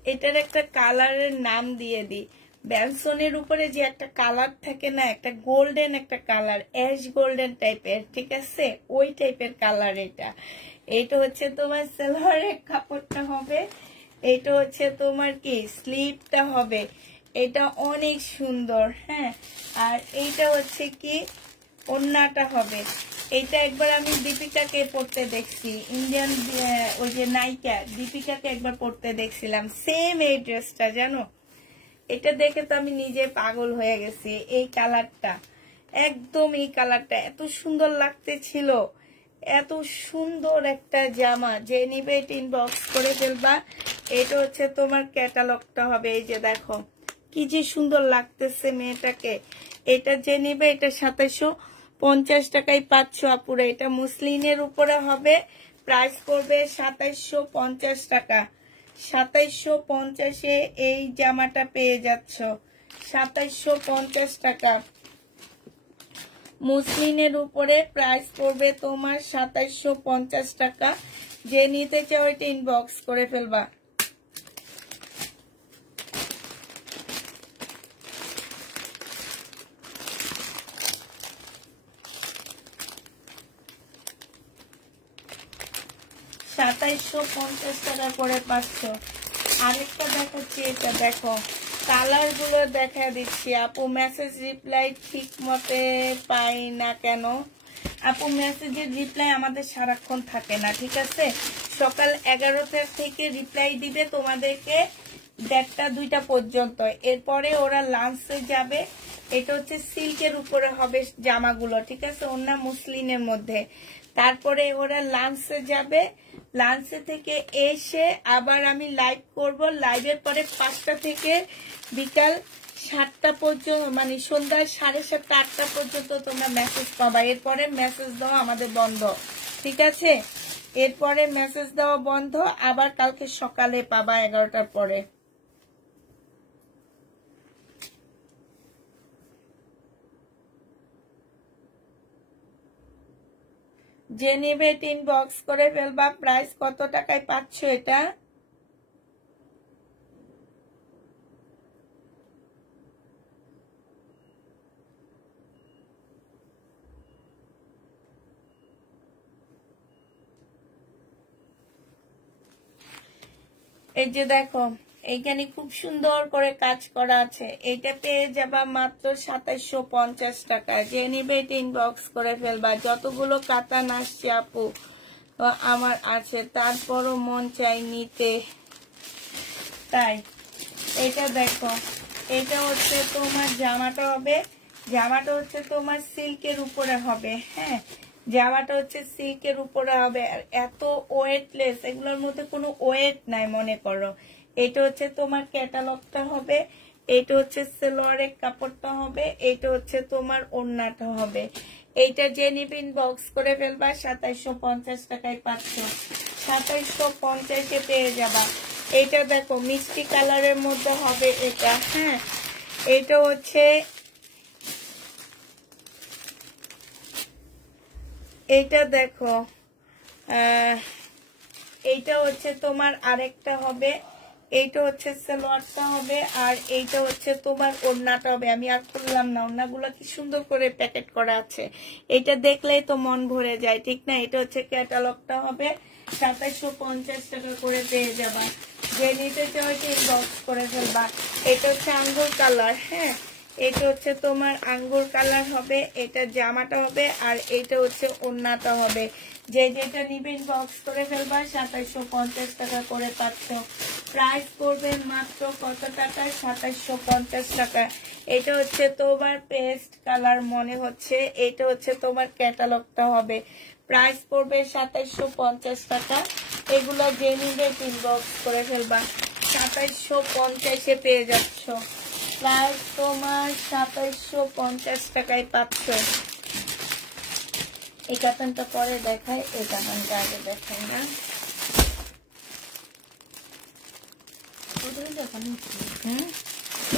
এটার একটা কালারের নাম দিয়ে দিই। ব্যালসনের উপরে যে একটা কালার থাকে না, একটা গোল্ডেন একটা কালার, অ্যাশ গোল্ডেন টাইপের, ঠিক আছে? ওই টাইপের কালার এটা। এইটা হচ্ছে তোমার সেলভারের কাপড়টা হবে, এইটা হচ্ছে তোমার কি স্লিভটা হবে। এটা অনেক সুন্দর, হ্যাঁ। আর এইটা হচ্ছে কি ওড়নাটা হবে। এটা একবার আমি দীপিকাকে পড়তে দেখছি, ইন্ডিয়ান ওই যে নায়িকা দীপিকাকে একবার পড়তে দেখছিলাম, সেম এই ড্রেসটা জানো। এটা দেখে তো আমি নিজে পাগল হয়ে গেছি। এই কালারটা একদম, এই কালারটা এত সুন্দর লাগতেছিল, এত সুন্দর একটা জামা। যে নিবে এটা ইনবক্স করে ফেলবা। এটা হচ্ছে তোমার ক্যাটালগটা হবে। এই যে দেখো কি যে সুন্দর লাগতেছে মেয়েটাকে। এটা যে নিবে এটা 2750 টাকায় পাচ্ছ আপুরা। এটা মুসলিনের উপরে হবে। প্রাইস পড়বে 2750 টাকা। 2750 এই জামাটা পেয়ে যাচ্ছ, 2750 টাকা মুসলিনের উপরে। প্রাইস পড়বে তোমার 2750 টাকা। যে নিতে চাও এটা ইনবক্স করে ফেলবা। $2750 করে পাচ্ছ। আরেকটা দেখাচ্ছি, এটা দেখো কালার গুলো দেখা দিচ্ছি। আপু মেসেজ রিপ্লাই ঠিক মতে পাই না কেন? আপু মেসেজের রিপ্লাই আমাদের সারাক্ষণ থাকে না, ঠিক আছে? সকাল 11টা থেকে রিপ্লাই দিবে তোমাদেরকে 1:30-2টা পর্যন্ত। এরপরে ওরা লাঞ্চে যাবে। এটা হচ্ছে সিল্কের উপরে হবে জামাগুলো, ঠিক আছে, ওনা মুসলিনের মধ্যে। তারপরে ওরা লাঞ্চে যাবে, লাঞ্চে থেকে এসে আবার আমি লাইভ করব। লাইভের পরে 5টা থেকে বিকাল 7টা পর্যন্ত, মানে সন্ধ্যা 7:30 8টা পর্যন্ত তোমরা মেসেজ পাবা। এরপরে মেসেজ দেওয়া আমাদের বন্ধ, ঠিক আছে? এরপরে মেসেজ দেওয়া বন্ধ, আবার কালকে সকালে পাবা 11টার পরে। যে নেবে ইনবক্স করে ফেলবা। প্রাইস কত টাকায় পাচ্ছ এটা? এই যে দেখো এইখানে খুব সুন্দর করে কাজ করা আছে। এইটা পেয়ে যাবা মাত্র 2750 টাকা। যে নিবে ইনবক্স করে ফেলবা। যতগুলো কাতান আসছে আপু আমার আছে, তারপরও মন চাই নিতে, তাই। এটা দেখো, এটা হচ্ছে তোমার জামাটা হবে, জামাটা হচ্ছে তোমার সিল্কের উপরে হবে। হ্যাঁ, জামাটা হচ্ছে সিল্কের উপরে হবে। আর এত ওয়েটলেস, এগুলোর মধ্যে কোনো ওয়েট নাই মনে করো। এটা হচ্ছে তোমার ক্যাটালগটা হবে, এটা হচ্ছে সেলোয়ারের কাপড়টা হবে, এটা হচ্ছে তোমার ওড়নাটা হবে। এইটা যে নিবে ইনবক্স করে ফেলবা। 2750 টাকায় পাচ্ছ, 2750-এ পেয়ে যাবা। এটা দেখো মিষ্টি কালারের মধ্যে হবে এটা। হ্যাঁ, এটা হচ্ছে, এইটা দেখো এইটা হচ্ছে তোমার আরেকটা হবে। এইটা হচ্ছে সালোয়ারটা হবে, আর এইটা হচ্ছে তোমার ওড়নাটা হবে। আমি আর খুললাম না, ওড়নাগুলো কি সুন্দর করে প্যাকেট করা আছে, এটা দেখলেই তো মন ভরে যায়, ঠিক না? এটা হচ্ছে ক্যাটালগটা হবে। 2750 টাকা করে পেয়ে যাবা। যে নিতে চাও এটা ইনবক্স করে ফেলবা। এটা হচ্ছে আঙ্গুর কালার। হ্যাঁ, এটা হচ্ছে তোমার আঙ্গুর কালার হবে, এটা জামাটা হবে, আর এটা হচ্ছে ওড়নাটা হবে। যে যেটা নিবে ইনবক্স করে ফেলবা। 2750 টাকা করে পাচ্ছ। প্রাইস করবে মাত্র কত টাকা? 2750 টাকা। এটা হচ্ছে তোমার পেস্ট কালার মনে হচ্ছে, এটা হচ্ছে তোমার ক্যাটালগটা হবে। প্রাইস পড়বে 2750 টাকা। এগুলো যে নিবে ইনবক্স করে ফেলবা। 2750-এ পেয়ে যাচ্ছ। প্রাইস তোমার 2750 টাকায় পাচ্ছ। এই কাতানটা পরে দেখায়, এই কাতানটা আগে দেখাই না।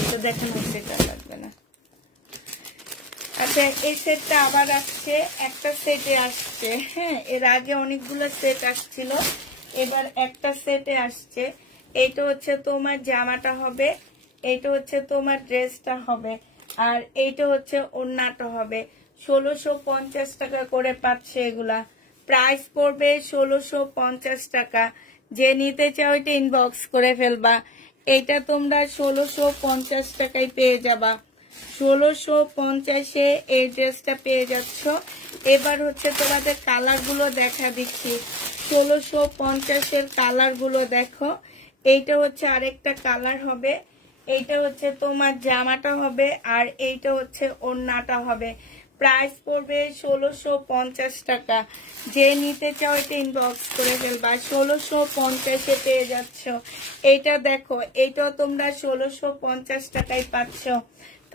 তো দেখানো সেটা লাগবে না। আচ্ছা, এই সেটটা আবার আসছে, একটা সেটে আসছে। হ্যাঁ, এর আগে অনেকগুলো সেট আসছিল, এবার একটা সেটে আসছে। এইটা হচ্ছে তোমার জামাটা হবে, এইটা হচ্ছে তোমার ড্রেসটা হবে, আর এইটা হচ্ছে ওড়নাটা হবে। 1650 টাকা করে পাচ্ছে এগুলা। প্রাইস পড়বে 1650 টাকা। যে নিতে চাও এটা ইনবক্স করে ফেলবা। এটা তোমরা 1650 টাকায় পেয়ে যাবা। 1650-এ এই ড্রেসটা পেয়ে যাচ্ছ। এবার হচ্ছে তোমাদের কালার গুলো দেখা দিচ্ছি। 1650-এর কালার গুলো দেখো। এইটা হচ্ছে আরেকটা কালার হবে, এইটা হচ্ছে তোমার জামাটা হবে, আর এইটা হচ্ছে ওড়নাটা হবে। প্রাইস পড়বে 1650 টাকা। যে নিতে চাও এটা ইনবক্স করে ফেলবা। 1650-এ পেয়ে যাচ্ছ। এইটা দেখো, এইটাও তোমরা 1650 টাকায় পাচ্ছ।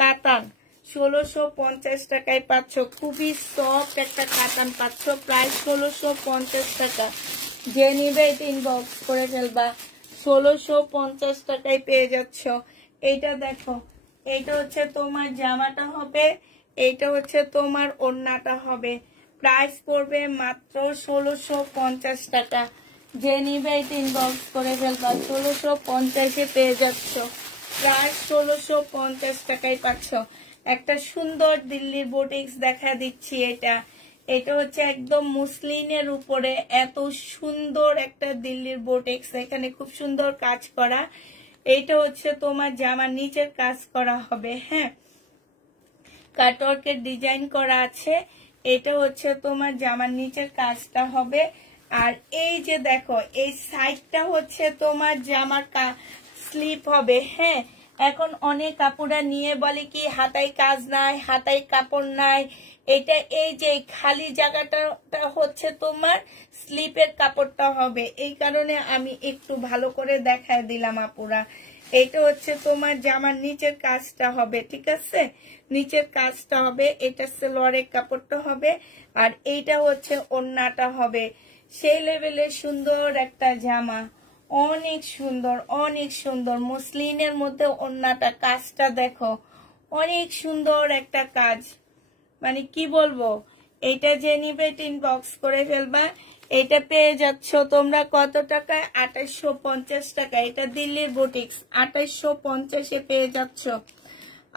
কাতান 1650 টাকায় পাচ্ছ। খুবই সফট একটা কাতান পাচ্ছ। প্রাইস 1650 টাকা। যে নিবে এটা ইনবক্স করে ফেলবা। 1650 টাকায় পেয়ে যাচ্ছ। এইটা দেখো, এইটা হচ্ছে তোমার জামাটা হবে, এইটা হচ্ছে তোমার ওড়নাটা হবে। প্রাইস পড়বে মাত্র 1650 টাকা। যে নিবে এটা ইনবক্স করে ফেলবা। 1650-এ পেয়ে যাচ্ছ। প্রাইস 1650 টাকায় পাচ্ছ। একটা সুন্দর দিল্লির বুটিক্স দেখা দিচ্ছি। এটা এটা হচ্ছে একদম মুসলিনের উপরে এত সুন্দর একটা দিল্লির বোটেক্স, এখানে খুব সুন্দর কাজ করা। এটা হচ্ছে তোমার জামার নিচের কাজ করা হবে, হ্যাঁ, কাটওয়ার্কের ডিজাইন করা আছে। এটা হচ্ছে তোমার জামার নিচের কাজটা হবে। আর এই যে দেখো এই সাইডটা হচ্ছে তোমার জামার স্লিপ হবে, হ্যাঁ। এখন অনেক কাপড়া নিয়ে বলে কি হাতায় কাজ নাই, হাতায় কাপড় নাই। এটা এই যে খালি জায়গাটা হচ্ছে তোমার স্লিপের কাপড়টা হবে, এই কারণে আমি একটু ভালো করে দেখায় দিলাম আপুরা। এটা হচ্ছে তোমার জামার নিচের কাজটা হবে, ঠিক আছে, নিচের কাজটা হবে। এটা সালোয়ারের কাপড়টা হবে আর এইটা হচ্ছে ওড়নাটা হবে। সেই লেভেলের সুন্দর একটা জামা, অনেক সুন্দর, অনেক সুন্দর। মসলিনের মধ্যে ওড়নাটা কাজটা দেখো, অনেক সুন্দর একটা কাজ, মানে কি বলবো। এটা যে নিবে ইনবক্স করে ফেলবা। এটা পেয়ে যাচ্ছ তোমরা কত টাকায়? 2850 টাকা। এটা দিল্লির বুটিক্স, 2850-এ পেয়ে যাচ্ছ।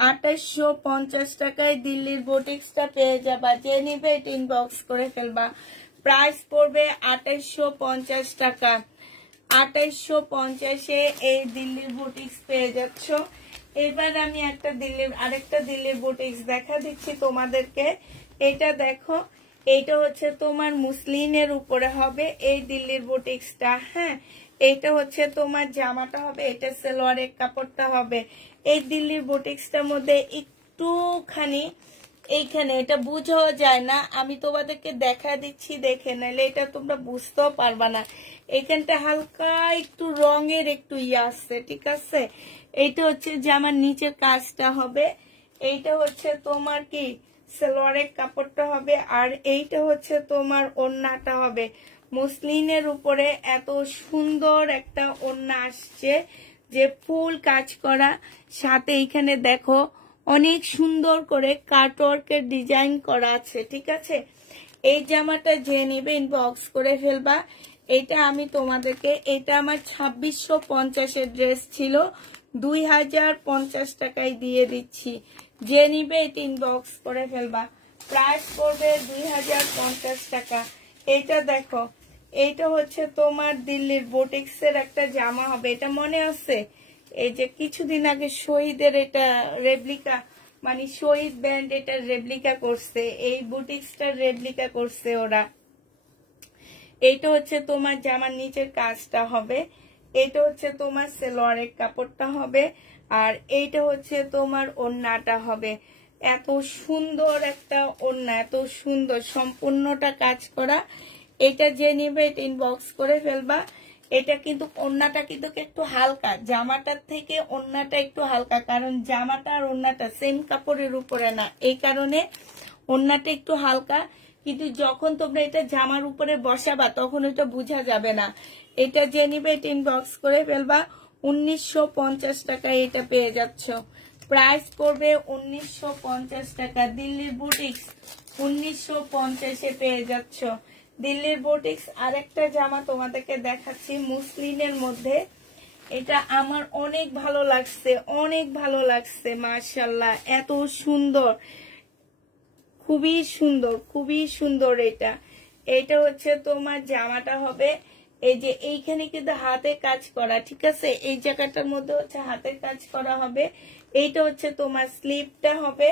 2850 টাকায় দিল্লির বুটিক্সটা পেয়ে যাবা। যে নিবে ইনবক্স করে ফেলবা। প্রাইস পড়বে 2850 টাকা। 2850-এ এই দিল্লির বুটিক্স পেয়ে যাচ্ছ। এবার আমি আরেকটা দিল্লির বুটিক্স দেখা দিচ্ছি তোমাদেরকে। এটা দেখো, এইটা হচ্ছে তোমার মুসলিনের উপরে হবে এই দিল্লির বুটিক্সটা, হ্যাঁ। এইটা হচ্ছে তোমার জামাটা হবে, এটা সালোয়ারের কাপড়টা হবে। এই দিল্লির বুটিক্সটার মধ্যে একটুখানি এইখানে এটা বুঝাও যায় না, আমি তোমাদেরকে দেখা দিচ্ছি, দেখে নাইলে এটা তোমরা বুঝতেও পারবা না। এখানটা হালকা একটু রঙের একটু আসছে, ঠিক আছে। এইটা হচ্ছে জামার নিচের কাজটা হবে। এইটা হচ্ছে তোমার কি সালোয়ারের কাপড়টা হবে আর এইটা হচ্ছে তোমার ওড়নাটা হবে। মসলিনের উপরে এত সুন্দর একটা ওড়না আসছে যে ফুল কাজ করা, সাথে এইখানে দেখো অনেক সুন্দর করে কাটওয়ার্কের ডিজাইন করা আছে, ঠিক আছে। এই জামাটা যে নেবে ইনবক্স করে ফেলবা। এটা আমি তোমাদেরকে, এটা আমার 2650-এর ড্রেস ছিল, 2050 টাকায় দিয়ে দিচ্ছি। যে নিবে এটা ইনবক্স করে ফেলবা। প্রাইস পড়বে 2050 টাকা। এটা দেখো, এইটা হচ্ছে তোমার দিল্লির বুটিক্সের একটা জামা হবে। এটা মনে আছে এই যে কিছুদিন আগে শহীদের এটা রেপ্লিকা, মানে শহীদ ব্যান্ড এটা রেপ্লিকা করছে, এই বুটিক্সটার রেপ্লিকা করছে ওরা। এইটা হচ্ছে তোমার জামার নিচের কাজটা হবে। এইটা হচ্ছে তোমার সালোয়ারের কাপড়টা হবে আর এইটা হচ্ছে তোমার ওড়নাটা হবে। এত সুন্দর একটা ওড়না, এত সুন্দর, সম্পূর্ণটা কাজ করা। এটা যে নিবে এটা ইনবক্স করে ফেলবা। এটা কিন্তু ওড়নাটা কিন্তু একটু হালকা, জামাটার থেকে ওড়নাটা একটু হালকা, কারণ জামাটা আর ওড়নাটা সেম কাপড়ের উপরে না, এই কারণে ওড়নাটা একটু হালকা। কিন্তু যখন তোমরা এটা জামার উপরে বসাবা তখন এটা বোঝা যাবে না। এটা যে নিবে এটা ইনবক্স করে ফেলবা। 1950 টাকায় এটা পেয়ে যাচ্ছ। প্রাইস পড়বে 1950 টাকা। দিল্লির বুটিক্স 1950-এ পেয়ে যাচ্ছ। দিল্লির বুটিক্স আরেকটা জামা তোমাদেরকে দেখাচ্ছি মুসলিনের মধ্যে। এটা আমার অনেক ভালো লাগছে, অনেক ভালো লাগছে, মাশাআল্লাহ, এত সুন্দর, খুবই সুন্দর, খুবই সুন্দর। এটা হচ্ছে তোমার জামাটা হবে। এই যে এইখানে কিন্তু হাতে কাজ করা, ঠিক আছে, এই জায়গাটার মধ্যে হচ্ছে হাতের কাজ করা হবে। এইটা হচ্ছে তোমার স্লিপটা হবে।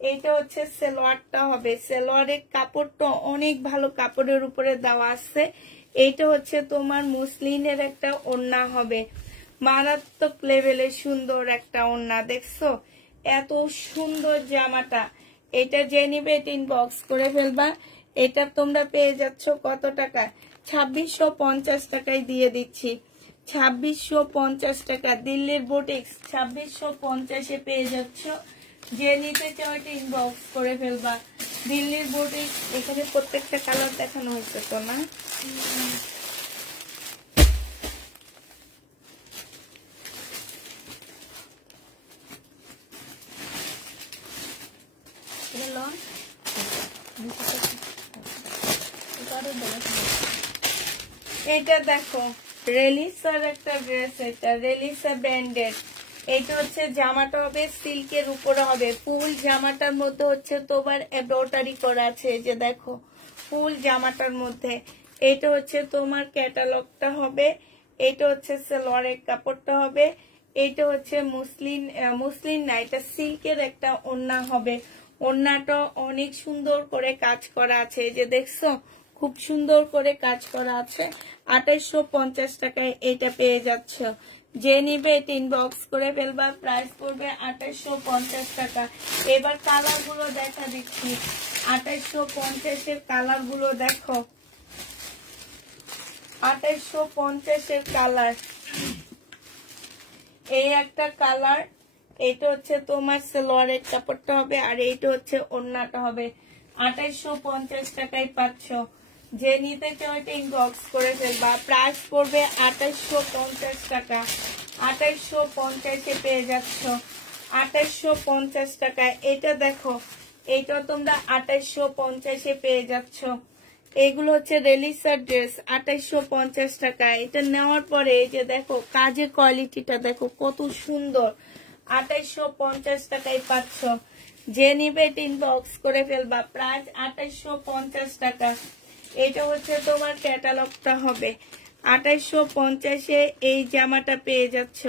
এইটা হচ্ছে সালোয়ারটা হবে। সালোয়ারের কাপড়টা অনেক ভালো কাপড়ের উপরে দেওয়া আছে। এইটা হচ্ছে তোমার মুসলিনের একটা ওড়না হবে, মারাত্মক লেভেলের সুন্দর একটা ওড়না। দেখছো এত সুন্দর জামাটা। এটা যে নিবে এটা ইনবক্স করে ফেলবা। এটা তোমরা পেয়ে যাচ্ছ কত টাকা? 2650 টাকায় দিয়ে দিচ্ছি। 2650 টাকা দিল্লির বুটিক্স 2650-এ পেয়ে যাচ্ছ। যে নিতে চাও এটা ইনবক্স করে ফেলবা। দিল্লির বুটিক্স, এখানে প্রত্যেকটা কালার দেখানো হচ্ছে তো না? এটা দেখো রেলিসার একটা ড্রেস, এটা রেলিসা ব্র্যান্ডের। এটা হচ্ছে জামাটা হবে সিল্কের উপরে হবে, ফুল জামাটার মধ্যে হচ্ছে তোমার এমব্রয়ডারি করা আছে। এই যে দেখো ফুল জামাটার মধ্যে। এটা হচ্ছে তোমার ক্যাটালগটা হবে, এটা হচ্ছে সালোয়ারের কাপড়টা হবে, এটা হচ্ছে মুসলিম না, এটা সিল্কের একটা ওড়না হবে। ওড়নাটা অনেক সুন্দর করে কাজ করা আছে, এই যে দেখছো খুব সুন্দর করে কাজ করা আছে। 2850 টাকায় এটা পেয়ে যাচ্ছ। যে নিবে এটা ইনবক্স করে ফেলবা, প্রাইস পড়বে 2850 টাকা। এবার কালার গুলো দেখা দিচ্ছি, 2850 কালার গুলো দেখো, 2850 কালার। এই একটা কালার, এটা হচ্ছে তোমার সালোয়ারের কাপড়টা হবে, আর এইটা হচ্ছে ওড়নাটা হবে। 2850 টাকায় পাচ্ছ। যে নিতে চাও এটা ইনবক্স করে ফেলবা, প্রাইস পড়বে 2850 টাকা। 2850 পেয়ে যাচ্ছ, 2850 টাকায়। এটা দেখো, এটা তোমরা 2850 পেয়ে যাচ্ছ। এগুলো হচ্ছে রেলিসার ড্রেস, 2850 টাকা। এটা নেওয়ার পরে এই যে দেখো কাজের কোয়ালিটিটা দেখো কত সুন্দর, 2850 টাকায় পাচ্ছ। যে নিবে এটা ইনবক্স করে ফেলবা, প্রাইস 2850 টাকা। এটা হচ্ছে তোমার ক্যাটালগটা হবে, 2850 এই জামাটা পেয়ে যাচ্ছ।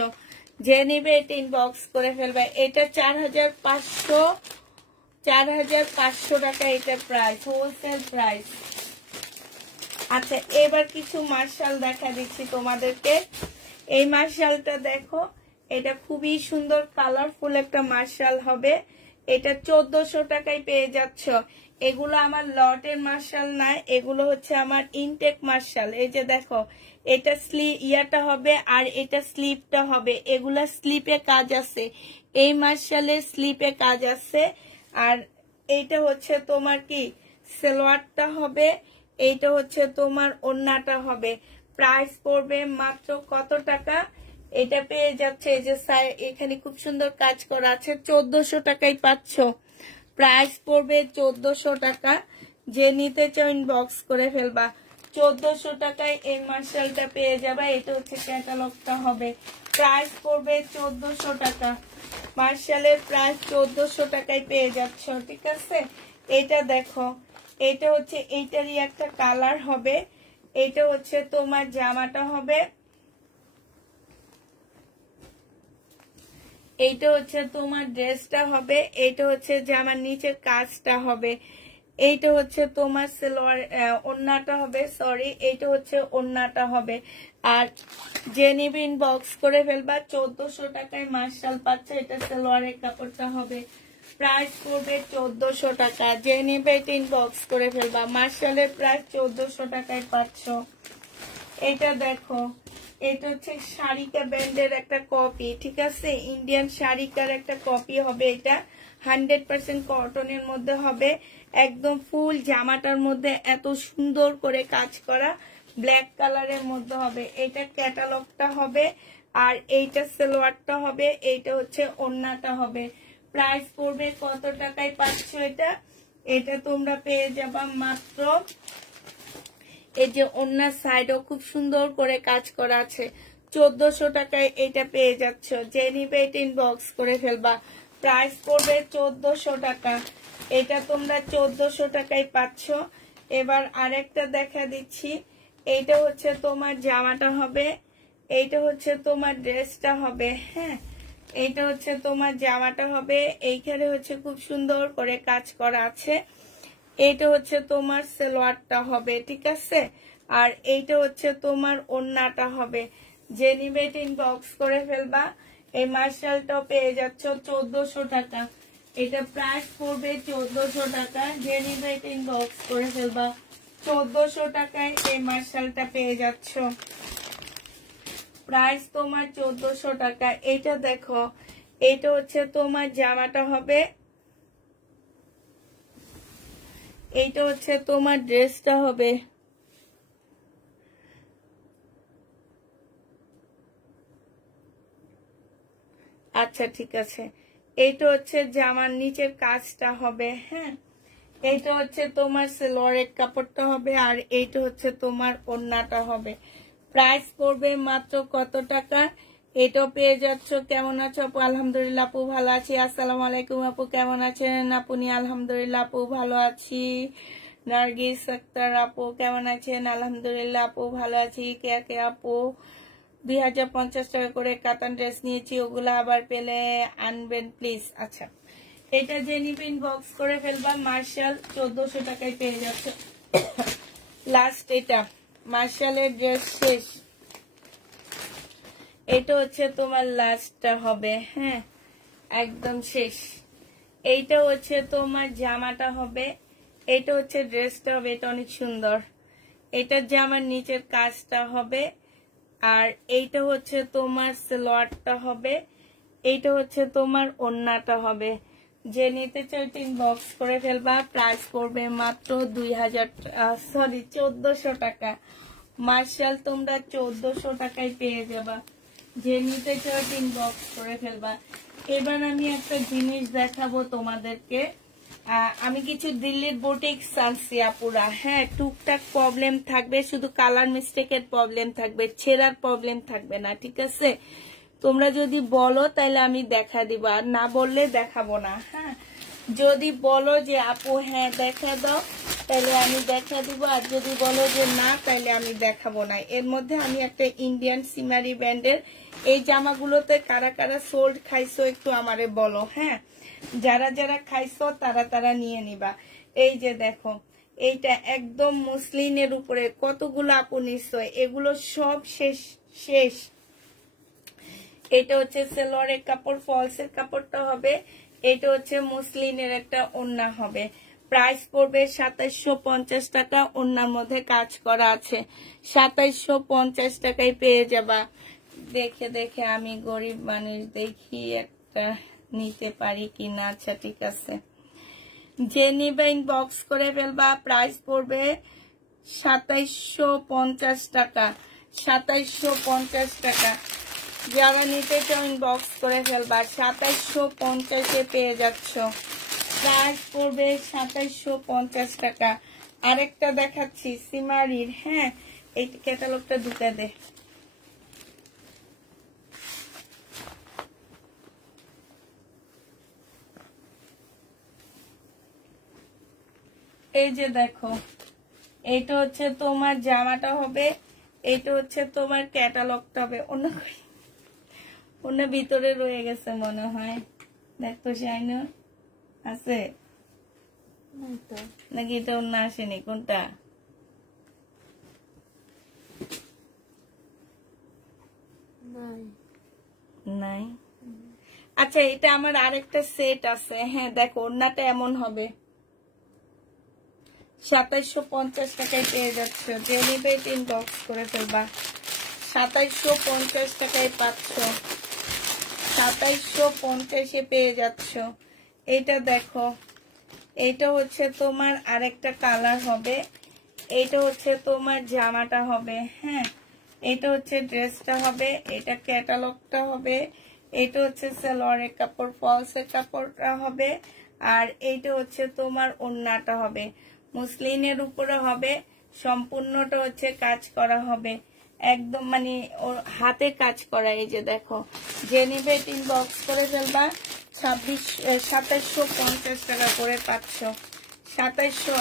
যে নিবে এটা ইনবক্স করে ফেলবা। এটা 4500 টাকা এটা প্রাইস, হোলসেল প্রাইস। আচ্ছা, এবার কিছু মার্শাল দেখা দিচ্ছি তোমাদেরকে। এই মার্শালটা দেখো, এটা খুবই সুন্দর কালারফুল একটা মার্শাল হবে। এটা 1400 টাকায় পেয়ে যাচ্ছ। এগুলো আমার লটের মার্শাল না, এগুলো হচ্ছে আমার ইনটেক মার্শাল। এই যে দেখো, এটা ইয়াটা হবে আর এটা স্লিপটা হবে। এগুলা স্লিপে কাজ আছে, এই মার্শালের স্লিপে কাজ আছে। আর এইটা হচ্ছে তোমার কি সালোয়ারটা হবে, এইটা হচ্ছে তোমার ওড়নাটা হবে। প্রাইস পড়বে মাত্র কত টাকা? এটা পেয়ে যাচ্ছে এই যে এখানে খুব সুন্দর কাজ করা আছে, 1400 টাকায় পাচ্ছ। প্রাইস পড়বে 1400 টাকা। যে নিতে চাও ইনবক্স করে ফেলবা, 1400 টাকায় এই মার্শালটা পেয়ে যাবে। এটা হচ্ছে ক্যাটালগটা হবে, প্রাইস পড়বে 1400 টাকা। মার্শালের প্রাইস 1400 টাকায় পেয়ে যাচ্ছ, ঠিক আছে। এটা দেখো, এটা হচ্ছে এইটারই একটা কালার হবে। এটা হচ্ছে তোমার জামাটা হবে, এইটা হচ্ছে তোমার ড্রেসটা হবে, এইটা হচ্ছে জামার নিচের কাজটা হবে, এইটা হচ্ছে তোমার সালোয়ার ওড়নাটা হবে, সরি এইটা হচ্ছে ওড়নাটা হবে। আর যে নিবে ইনবক্স করে ফেলবা, 1400 টাকায় মার্শাল পাচ্ছে। এটা সালোয়ারের কাপড়টা হবে, প্রাইস পড়বে 1400 টাকা। যে নিবে এটা ইনবক্স করে ফেলবা, মার্শালের প্রাইস 1400 টাকায় পাচ্ছ। এটা দেখো, এটা হচ্ছে শারিকা ব্র্যান্ডের একটা কপি, ঠিক আছে, ইন্ডিয়ান শারিকার একটা কপি হবে। এটা 100% কটনের মধ্যে হবে, একদম ফুল জামাটার মধ্যে এত সুন্দর করে কাজ করা, ব্ল্যাক কালারের মধ্যে হবে। এটা ক্যাটালগটা হবে, আর এইটা সালোয়ারটা হবে, এইটা হচ্ছে ওড়নাটা হবে। প্রাইস পড়বে কত টাকায় পাচ্ছ এটা? এটা তোমরা পেয়ে যাবা মাত্র, এই যে ওড়নার সাইডও খুব সুন্দর করে কাজ করা আছে, 1400 টাকায় এটা পেয়ে যাচ্ছ। যে নিবে এটা ইনবক্স করে ফেলবা, প্রাইস পড়বে 1400 টাকা। এটা তোমরা 1400 টাকায় পাচ্ছ। এবার আরেকটা দেখা দিচ্ছি, এইটা হচ্ছে তোমার জামাটা হবে, এইটা হচ্ছে তোমার ড্রেসটা হবে। হ্যাঁ, এইটা হচ্ছে তোমার জামাটা হবে, এইখানে হচ্ছে খুব সুন্দর করে কাজ করা আছে। এইটা হচ্ছে তোমার সালোয়ারটা হবে, ঠিক আছে। আর এইটা হচ্ছে তোমার ওড়নাটা হবে। যে নিবে এটা ইনবক্স করে ফেলবা। এই মার্শালটাও পেয়ে যাচ্ছ 1400 টাকা। এটা প্রাইস পড়বে 1400 টাকা। যে নিবে এটা ইনবক্স করে ফেলবা, 1400 টাকায় এই মার্শালটা পেয়ে যাচ্ছ। প্রাইস তোমার 1400 টাকা। এটা দেখো, এটা হচ্ছে তোমার জামাটা হবে, এইটা হচ্ছে তোমার ড্রেসটা হবে। আচ্ছা, ঠিক আছে, এইটা হচ্ছে জামার নিচের কাজটা হবে। হ্যাঁ, এইটা হচ্ছে তোমার সালোয়ারের কাপড়টা হবে, আর এইটা হচ্ছে তোমার ওড়নাটা হবে। প্রাইস পড়বে মাত্র কত টাকা? এটাও পেয়ে যাচ্ছ। কেমন আছো আপু? আলহামদুলিল্লাহ আপু ভালো আছি। আসসালামু আলাইকুম আপু, কেমন আছেন আপনি? আলহামদুলিল্লাহ আপু ভালো আছি। নার্গিস আক্তার আপু কেমন আছেন? আলহামদুলিল্লাহ আপু ভালো আছি। কে কে আপু 2050 টাকা করে কাতান ড্রেস নিয়েছি, ওগুলা আবার পেলে আনবেন প্লিজ। আচ্ছা, এটা যে নিবেন বক্স করে ফেলবা। মার্শাল 1400 টাকায় পেয়ে যাচ্ছে। লাস্ট এটা মার্শালের ড্রেস শেষ, এটা হচ্ছে তোমার লাস্টটা হবে। হ্যাঁ, একদম শেষ। এইটা হচ্ছে তোমার জামাটা হবে, এটা হচ্ছে ড্রেসটা হবে। এটা অনেক সুন্দর। এটার জামার নিচের কাজটা হবে, আর এইটা হচ্ছে তোমার সালোয়ারটা হবে, এইটা হচ্ছে তোমার ওড়নাটা হবে। যে নিতে চাই বক্স করে ফেলবা। প্রাইস পড়বে মাত্র 1400 টাকা। মার্শাল তোমরা 1400 টাকায় পেয়ে যাবা। যে নিতে চাই বক্স করে ফেলবা। এবার আমি একটা জিনিস দেখাবো তোমাদেরকে। আমি কিছু দিল্লির বুটিক্স আনছি আপুরা। হ্যাঁ, টুকটাক প্রবলেম থাকবে, শুধু কালার মিস্টেকের প্রবলেম থাকবে, ছেঁড়ার প্রবলেম থাকবে না, ঠিক আছে? তোমরা যদি বলো তাহলে আমি দেখা দিব, আর না বললে দেখাবো না। হ্যাঁ, যদি বলো যে আপু হ্যাঁ দেখা দাও তাহলে আমি দেখা দিব, আর যদি বলো যে না তাহলে আমি দেখাবো না। এর মধ্যে আমি একটা ইন্ডিয়ান সিমারি ব্র্যান্ডের এই জামাগুলোতে কারা কারা সোল্ড খাইছো একটু আমারে বলো। হ্যাঁ, যারা যারা খাইছো তারা তারা নিয়ে নিবা। এই যে দেখো, এইটা একদম মুসলিনের উপরে কতগুলো আপু নিশ্চয়, এগুলো সব শেষ শেষ। এটা হচ্ছে সালোয়ারের কাপড়, ফলসের কাপড়টা হবে। এটা হচ্ছে মুসলিনের একটা ওড়না হবে। প্রাইস পড়বে 2750 টাকা। ওড়নার মধ্যে কাজ করা আছে। 2750 টাকায় পেয়ে যাবা। দেখে দেখে আমি গরিব মানুষ, দেখি একটা নিতে পারি কিনা। আচ্ছা ঠিক আছে, যে নিবে বক্স করে ফেলবা। প্রাইস পড়বে 2750 টাকা। 2750 টাকা। যারা নিতে চান বক্স করে ফেলবা। 2750-এ পেয়ে যাচ্ছ। প্রাইস পড়বে 2750 টাকা। আরেকটা দেখাচ্ছি সিমারির। হ্যাঁ, এই ক্যাটালগটা ঢুকে দে। এই যে দেখো, এইটা হচ্ছে তোমার জামাটা হবে, এইটা হচ্ছে তোমার ক্যাটালগটা হবে। অন্য ভিতরে রয়ে গেছে মনে হয়। দেখতো শাইনু আছে নাকি? এটা অন্য আসেনি, কোনটা? নাই। আচ্ছা, এটা আমার আরেকটা সেট আছে। হ্যাঁ দেখো, ওড়নাটা এমন হবে। 2750 টাকায় পেয়ে যাচ্ছ। যে নিবে বক্স করে ফেলবা। 2750 টাকায় পাচ্ছ। 2750-এ পেয়ে যাচ্ছ। এটা দেখো, এটা হচ্ছে তোমার আরেকটা কালার হবে। এটা হচ্ছে তোমার জামাটা হবে। হ্যাঁ, এটা হচ্ছে ড্রেসটা হবে, এটা ক্যাটালগটা হবে, এটা হচ্ছে সালোয়ারের কাপড়, ফলসের কাপড়টা হবে, আর এইটা হচ্ছে তোমার ওড়নাটা হবে। মুসলিনের উপরে হবে, সম্পূর্ণটা হচ্ছে কাজ করা হবে, একদম মানে হাতে কাজ করা। এই যে দেখো, যে নিবে বক্স করে ফেলবা। 2750 টাকা করে পাচ্ছ। 2700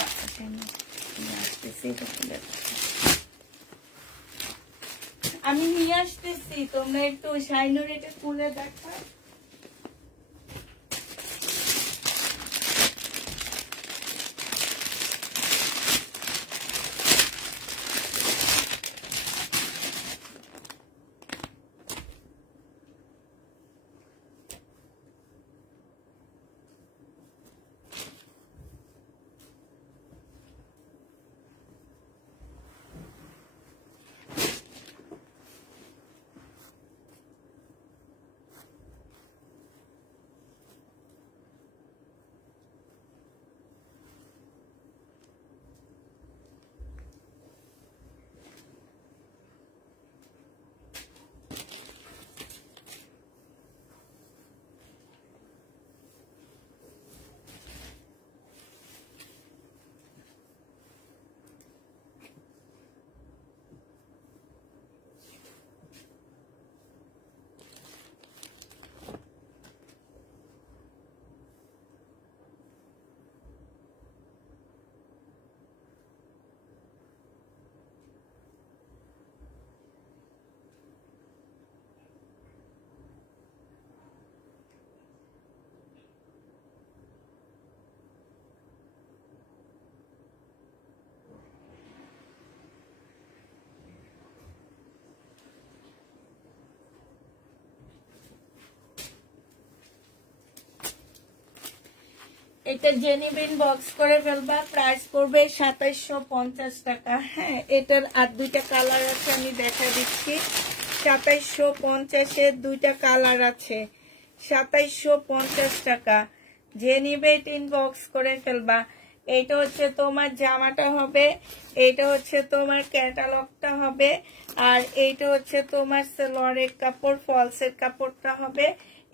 আমি নিয়ে আসতেছি, তোমরা একটু শাইনুর এটা খুলে দেখা। এটা জেনিবিন বক্স করে ফেলবা, প্রাইস পড়বে 2750 টাকা। হ্যাঁ, এটার আর দুইটা কালার আছে, আমি দেখা দিচ্ছি। 2750 এর দুইটা কালার আছে, 2750 টাকা। যে নিবে ইনবক্স করে ফেলবা। এটা হচ্ছে তোমার জামাটা হবে, এটা হচ্ছে তোমার ক্যাটালগটা হবে, আর এইটা হচ্ছে তোমার সালোয়ারের কাপড়, ফলসের কাপড়টা হবে,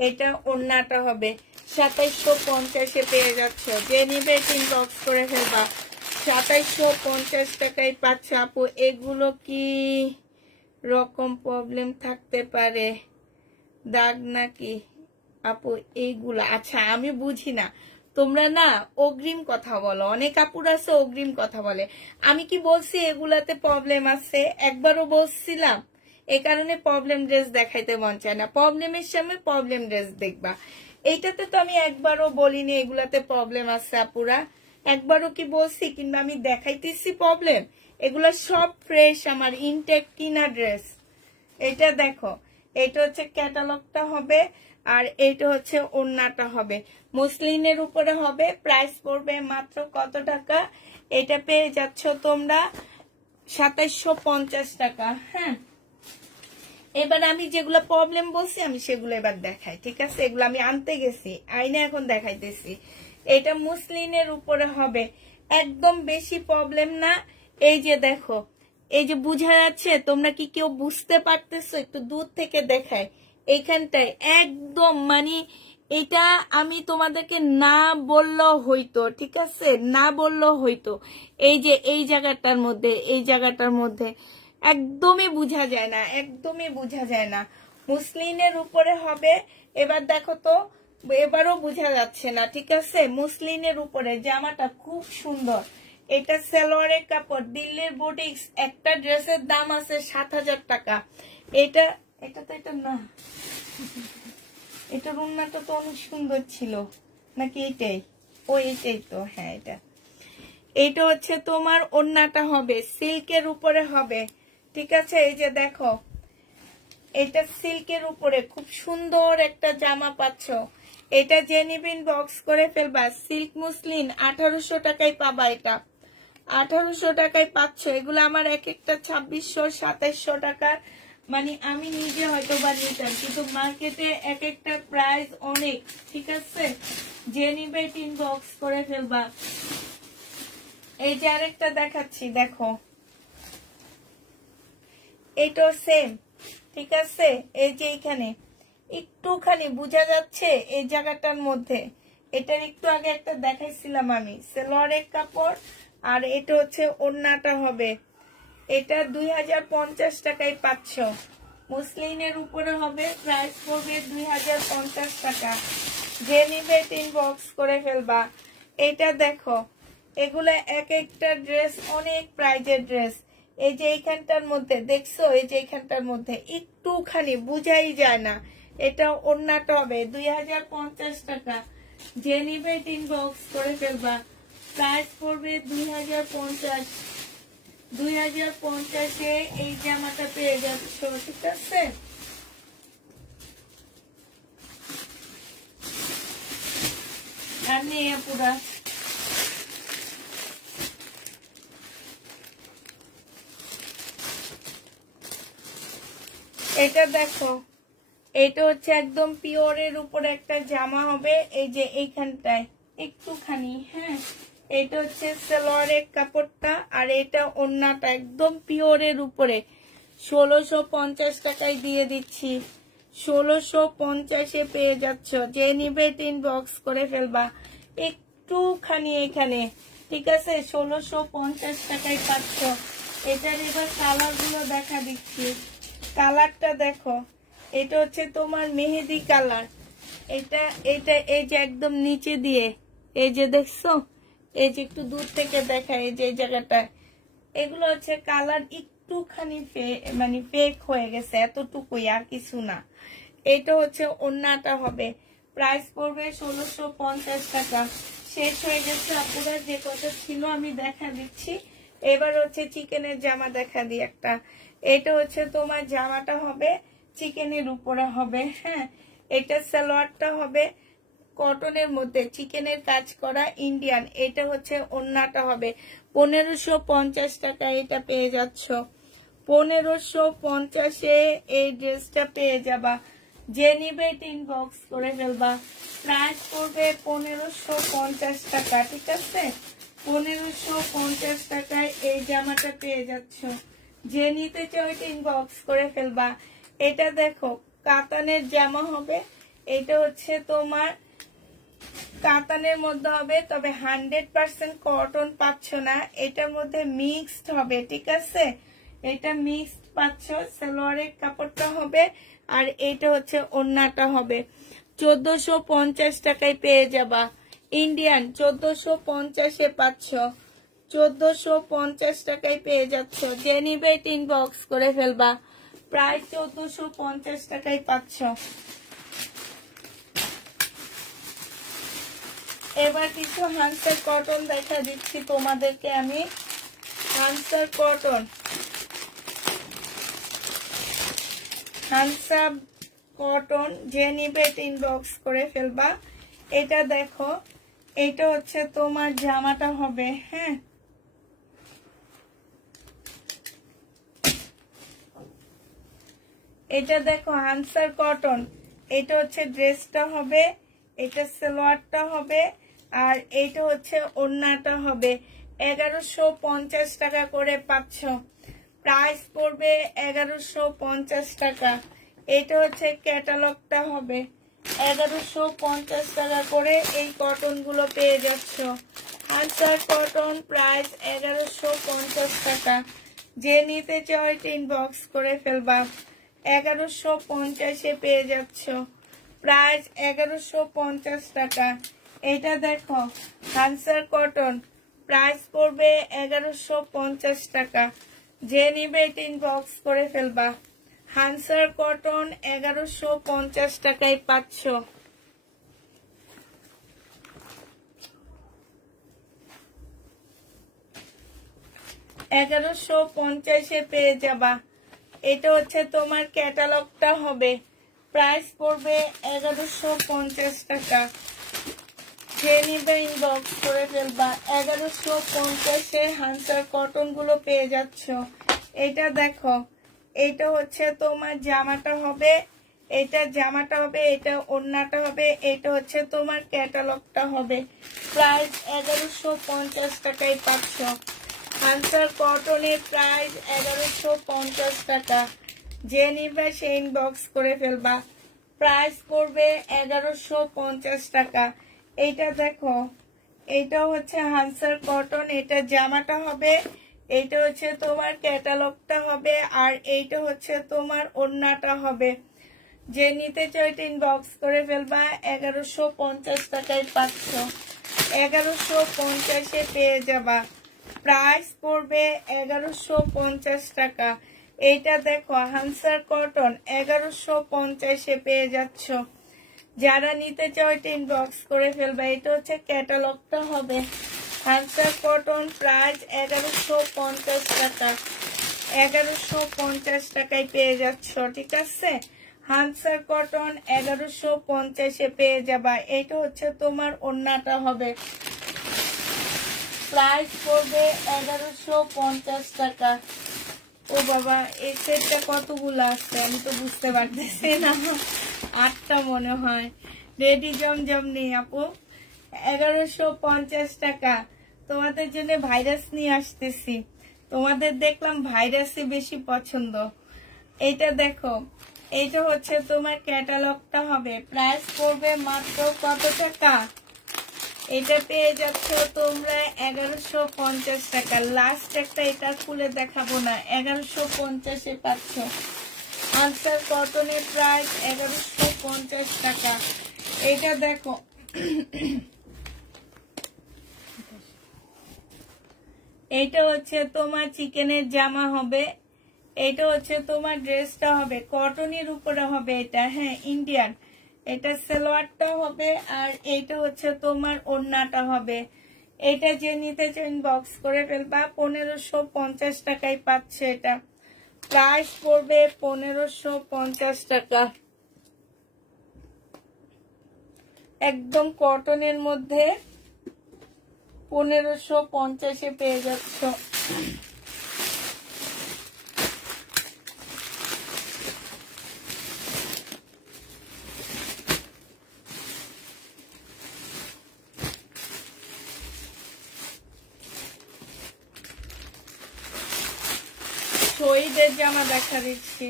এটা ওড়নাটা হবে। 2750 পেয়ে যাচ্ছ। যে নিবে ইনবক্স করে ফেলবা। 2750 টাকায় পাচ্ছ আপু। এগুলো কি রকম প্রবলেম থাকতে পারে, দাগ নাকি আপু এইগুলা? আচ্ছা, আমি বুঝি না, তোমরা না অগ্রিম কথা বলো, অনেক আপুর আছে অগ্রিম কথা বলে। আমি কি বলছি এগুলাতে প্রবলেম আছে? একবারও বলছিলাম? এই কারণে প্রবলেম ড্রেস দেখাইতে মন চায় না। প্রবলেমের সামনে প্রবলেম ড্রেস দেখবা। এইটাতে তো আমি একবারও বলিনি এগুলাতে প্রবলেম আছে আপুরা। একবারও কি বলছি? কিংবা আমি দেখাইতেছি প্রবলেম? এগুলা সব ফ্রেশ, আমার ইনটেক কিনা ড্রেস। এটা দেখো, এটা হচ্ছে ক্যাটালগটা হবে, আর এটা হচ্ছে ওড়নাটা হবে, মুসলিনের উপরে হবে। প্রাইস পড়বে মাত্র কত টাকা? এটা পেয়ে যাচ্ছ তোমরা 2750 টাকা। হ্যাঁ, এবার আমি যেগুলো প্রবলেম বলছি আমি সেগুলো এবার দেখাই, ঠিক আছে? এগুলো আমি আনতে গেছি, আইনে এখন দেখাইতেছি। এটা মুসলিনের উপরে হবে, একদম বেশি প্রবলেম না। এই যে দেখো, এই যে বুঝা যাচ্ছে, তোমরা কি কেউ বুঝতে পারতেছো? একটু দূর থেকে দেখায়, এইখানটায় একদম মানে এটা আমি তোমাদেরকে না বললেও হইতো, ঠিক আছে? না বললেও হইতো। এই যে এই জায়গাটার মধ্যে, এই জায়গাটার মধ্যে একদমই বুঝা যায় না, একদমই বুঝা যায় না। মুসলিনের উপরে হবে। এবার দেখো তো, এবারও বুঝা যাচ্ছে না, ঠিক আছে? মুসলিনের উপরে জামাটা খুব সুন্দর। এটা সালোয়ারের কাপড়, দিল্লির বুটিক্স। একটা ড্রেসের দাম আছে 7000 টাকা। এটা তো এটা না, এটার ওড়নাটা তো অনেক সুন্দর ছিল নাকি? এটাই, ও এটাই তো। হ্যাঁ, এটা হচ্ছে তোমার ওড়নাটা হবে, সিল্কের উপরে হবে, ঠিক আছে? এই যে দেখো, এটা সিল্কের উপরে খুব সুন্দর একটা জামা পাচ্ছ। এটা জেনিবিন বক্স করে ফেলবা। সিল্ক মুসলিন 1800 টাকায় পাবা। এটা 1800 টাকায় পাচ্ছ। এগুলো আমার এক একটা 2600 2700 টাকা, মানে আমি নিজে হয়তো বা নিতাম, কিন্তু মার্কেটে এক একটা প্রাইস অনেক, ঠিক আছে? জেনিবে ইনবক্স করে ফেলবা। এই যে আরেকটা দেখাচ্ছি, দেখো, এইটা সেম, ঠিক আছে? এই যে এইখানে একটুখানি বোঝা যাচ্ছে এই জায়গাটার মধ্যে। এটার একটু আগে একটা দেখাইছিলাম আমি, সালোয়ারের কাপড়, আর এটা হচ্ছে ওড়নাটা হবে। এটা 2050 টাকায় পাচ্ছ। মুসলিনের উপরে হবে, প্রাইস পড়বে 2050 টাকা। যে নিবে ইনবক্স করে ফেলবা। এটা দেখো, এগুলা এক একটা ড্রেস অনেক প্রাইজের ড্রেস। এই যে এইখানটার মধ্যে দেখছো, এই যে এইখানটার মধ্যে একটুখানি বুঝাই যায় না। এটা ওড়নাটা হবে 2050 টাকা। যে নিবে ইনবক্স করে ফেলবা। প্রাইস পড়বে 2050। 2050-এ এই জামাটা পেয়ে যাচ্ছ, ঠিক আছে? আর নিয়ে পুরা এটা দেখো, এটা হচ্ছে একদম পিওরের উপরে একটা জামা হবে। এই যে এইখানটায় একটুখানি, হ্যাঁ, এটা হচ্ছে সালোয়ারের কাপড়টা, আর এটা ওড়নাটা একদম পিওরের উপরে। 1650 টাকায় দিয়ে দিচ্ছি। 1650-এ পেয়ে যাচ্ছ। যে নিবে ইনবক্স করে ফেলবা। একটুখানি এখানে, ঠিক আছে? 1650 টাকায় পাচ্ছ। এটার এবার কালার গুলো দেখা দিচ্ছি। কালারটা দেখো, এটা হচ্ছে তোমার মেহেদি কালার। এটা এটা এই যে একদম নিচে দিয়ে, এই যে দেখছো, এই যে একটু দূর থেকে দেখা, এই যে এই জায়গাটা, এগুলো হচ্ছে কালার একটুখানি মানে ফেক হয়ে গেছে, এতটুকুই, আর কিছু না। এটা হচ্ছে ওড়নাটা হবে। প্রাইস পড়বে 1650 টাকা। শেষ হয়ে গেছে আপনারা, যে কথা ছিল আমি দেখা দিচ্ছি। এবার হচ্ছে চিকেনের জামা দেখা দিই একটা। এটা হচ্ছে তোমার জামাটা হবে চিকেনের উপরে হবে। হ্যাঁ, এটা সালোয়ারটা হবে, কটনের মধ্যে চিকেনের কাজ করা ইন্ডিয়ান। এটা হচ্ছে ওড়নাটা হবে 1550 টাকা। এটা পেয়ে যাচ্ছ 1550-এ এই ড্রেসটা পেয়ে যাবা। যে নিবে ইনবক্স করে ফেলবা। প্রাইস পড়বে 1550 টাকা, ঠিক আছে? 1550 টাকায় এই জামাটা পেয়ে যাচ্ছ। যে নিতে চাও ইনবক্স করে ফেলবা। এটা দেখো কাতানের জামা হবে। এটা হচ্ছে তোমার কাতানের মধ্যে হবে, তবে 100% কটন পাচ্ছ না, এটার মধ্যে মিক্সড হবে, ঠিক আছে? এটা মিক্সড পাচ্ছ। সালোয়ারের কাপড়টা হবে আর এটা হচ্ছে ওড়নাটা হবে। 1450 টাকায় পেয়ে যাবা। ইন্ডিয়ান 1450-এ পাচ্ছ। 1450 টাকায় পেয়ে যাচ্ছ। যে নিবে ইনবক্স করে ফেলবা। প্রায় 1450 টাকায় পাচ্ছ। এবার কিছু হান্সার কটন দেখা দিচ্ছি তোমাদেরকে আমি। হান্সার কটন, হান্সা কটন যে নিবে ইনবক্স করে ফেলবা। এটা দেখো, এটা হচ্ছে তোমার জামাটা হবে। হ্যাঁ, এটা দেখো হান্সার কটন। এটা হচ্ছে ড্রেসটা হবে, এটা সালোয়ারটা হবে আর এইটা হচ্ছে ওড়নাটা হবে। 1150 টাকা করে পাচ্ছ। প্রাইস পড়বে 1150 টাকা। এটা হচ্ছে ক্যাটালগটা হবে। 1150 টাকা করে এই কটন গুলো পেয়ে যাচ্ছ। হান্সার কটন প্রাইস 1150 টাকা। যে নিতে চাও ইনবক্স করে ফেলবা। 1150-এ পেয়ে যাচ্ছ। প্রাইস 1150 টাকা। এটা দেখো হান্সার কটন, প্রাইস পড়বে 1150 টাকা। যে নিবে ইনবক্স করে ফেলবা। হান্সার কটন 1150 টাকায় পাচ্ছ। 1150-এ পেয়ে যাবা। এটা হচ্ছে তোমার ক্যাটালগটা হবে। প্রাইস পড়বে 1150 টাকা। যে নিবে ইনবক্স করে ফেলবা। 1150-এ হান্সার কটন গুলো পেয়ে যাচ্ছ। এটা দেখো, এটা হচ্ছে তোমার জামাটা হবে, এটা জামাটা হবে, এটা ওড়নাটা হবে, এটা হচ্ছে তোমার ক্যাটালগটা হবে। প্রাইস 1150 টাকায় পাচ্ছ। হান্সার কটনের প্রাইস 1150 টাকা। যে নিবে সে ইনবক্স করে ফেলবা। প্রাইস পড়বে 1150 টাকা। এইটা দেখো, এইটা হচ্ছে হান্সার কটন, এটা জামাটা হবে, এইটা হচ্ছে তোমার ক্যাটালগটা হবে আর এইটা হচ্ছে তোমার ওড়নাটা হবে। যে নিতে চাও এটা ইনবক্স করে ফেলবা। 1150 টাকায় পাচ্ছ। 1150-এ পেয়ে যাবা। প্রাইস পড়বে 1150 টাকা। এইটা দেখো হান্সার কটন 1150-এ পেয়ে যাচ্ছ। যারা নিতে চাও এটা ইনবক্স করে ফেলবা। এটা হচ্ছে ক্যাটালগটা হবে। হান্সার কটন প্রাইস 1150 টাকা। 1150 টাকায় পেয়ে যাচ্ছ, ঠিক আছে? হান্সার কটন 1150-এ পেয়ে যাবা। এটা হচ্ছে তোমার ওড়নাটা হবে। প্রাইস পড়বে 1150 টাকা। ও বাবা, এই সেটটা কতগুলো আছে আমি তো বুঝতে পারতেছি না। 8টা মনে হয়। রেডি জমজম নেই আপু। 1150 টাকা। তোমাদের জন্য ভাইরাস নিয়ে আসতেছি। তোমাদের দেখলাম ভাইরাসই বেশি পছন্দ। এইটা দেখো, এইটা হচ্ছে তোমার ক্যাটালগটা হবে। প্রাইস পড়বে মাত্র কত টাকা? এটা পেয়ে যাচ্ছ তোমরা 1150 টাকা। লাস্ট একটা এটা খুলে দেখাবো না, 1150-এ পাচ্ছ। আনসার কটনের প্রাইস 1150 টাকা। এটা দেখো, এটা হচ্ছে তোমার চিকেনের জামা হবে, এটা হচ্ছে তোমার ড্রেসটা হবে, কটনের উপরে হবে এটা। হ্যাঁ, ইন্ডিয়ান। এটা সালোয়ারটা হবে আর এইটা হচ্ছে তোমার ওড়নাটা হবে। এটা যে নিতে চাও ইনবক্স করে ফেলবা। 1550 টাকায় পাচ্ছে এটা। প্রাইস পড়বে 1550 টাকা। একদম কটনের মধ্যে 1550-এ পেয়ে যাচ্ছ। শহীদের জামা দেখা দিচ্ছি,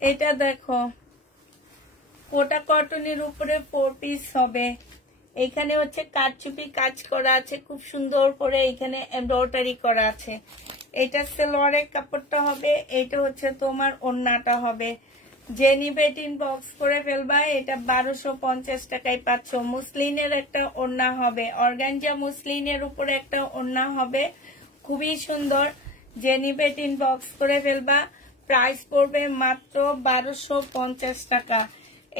এটা দেখো কোটা কটনের উপরে 4 পিস হবে। এখানে হচ্ছে কারচুপি কাজ করা আছে, খুব সুন্দর করে এখানে এমব্রয়ডারি করা আছে। এটা সালোয়ারের কাপড়টা হবে, এটা হচ্ছে তোমার ওড়নাটা হবে। যে নিবে ইনবক্স করে ফেলবা। এটা 1250 টাকায় পাচ্ছ। মুসলিনের একটা ওড়না হবে, অর্গানজা মুসলিনের উপরে একটা ওড়না হবে, খুবই সুন্দর। যে নিবে ইনবক্স করে ফেলবা। প্রাইস পড়বে মাত্র 1250 টাকা।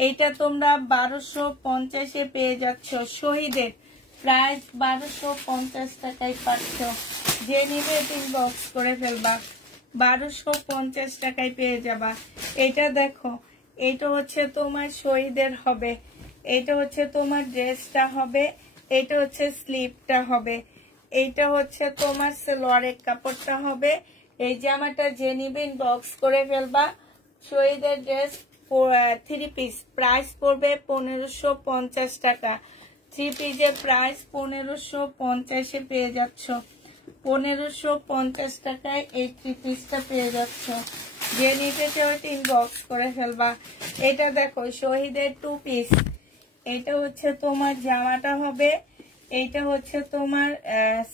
এইটা তোমরা 1250-এ পেয়ে যাচ্ছ। শহীদের প্রাইস 1250 টাকায় পাচ্ছ। যে নিবে ইনবক্স করে ফেলবা, 1250 টাকায় পেয়ে যাবা। এটা দেখো, এটা হচ্ছে তোমার শহীদের হবে, এটা হচ্ছে তোমার ড্রেসটা হবে, এটা হচ্ছে স্লিপটা হবে, এইটা হচ্ছে তোমার সালোয়ারের কাপড়টা হবে। এই জামাটা যে নিবে ইনবক্স করে ফেলবা। শহীদের ড্রেস 3 পিস, প্রাইস পড়বে 1550 টাকা। 3 পিসের প্রাইস 1550-এ পেয়ে যাচ্ছ। 1550 টাকায় এই 3 পিসটা পেয়ে যাচ্ছ। যে নিতে চাও ইনবক্স করে ফেলবা। এটা দেখো শহীদের 2 পিস, এটা হচ্ছে তোমার জামাটা হবে, এইটা হচ্ছে তোমার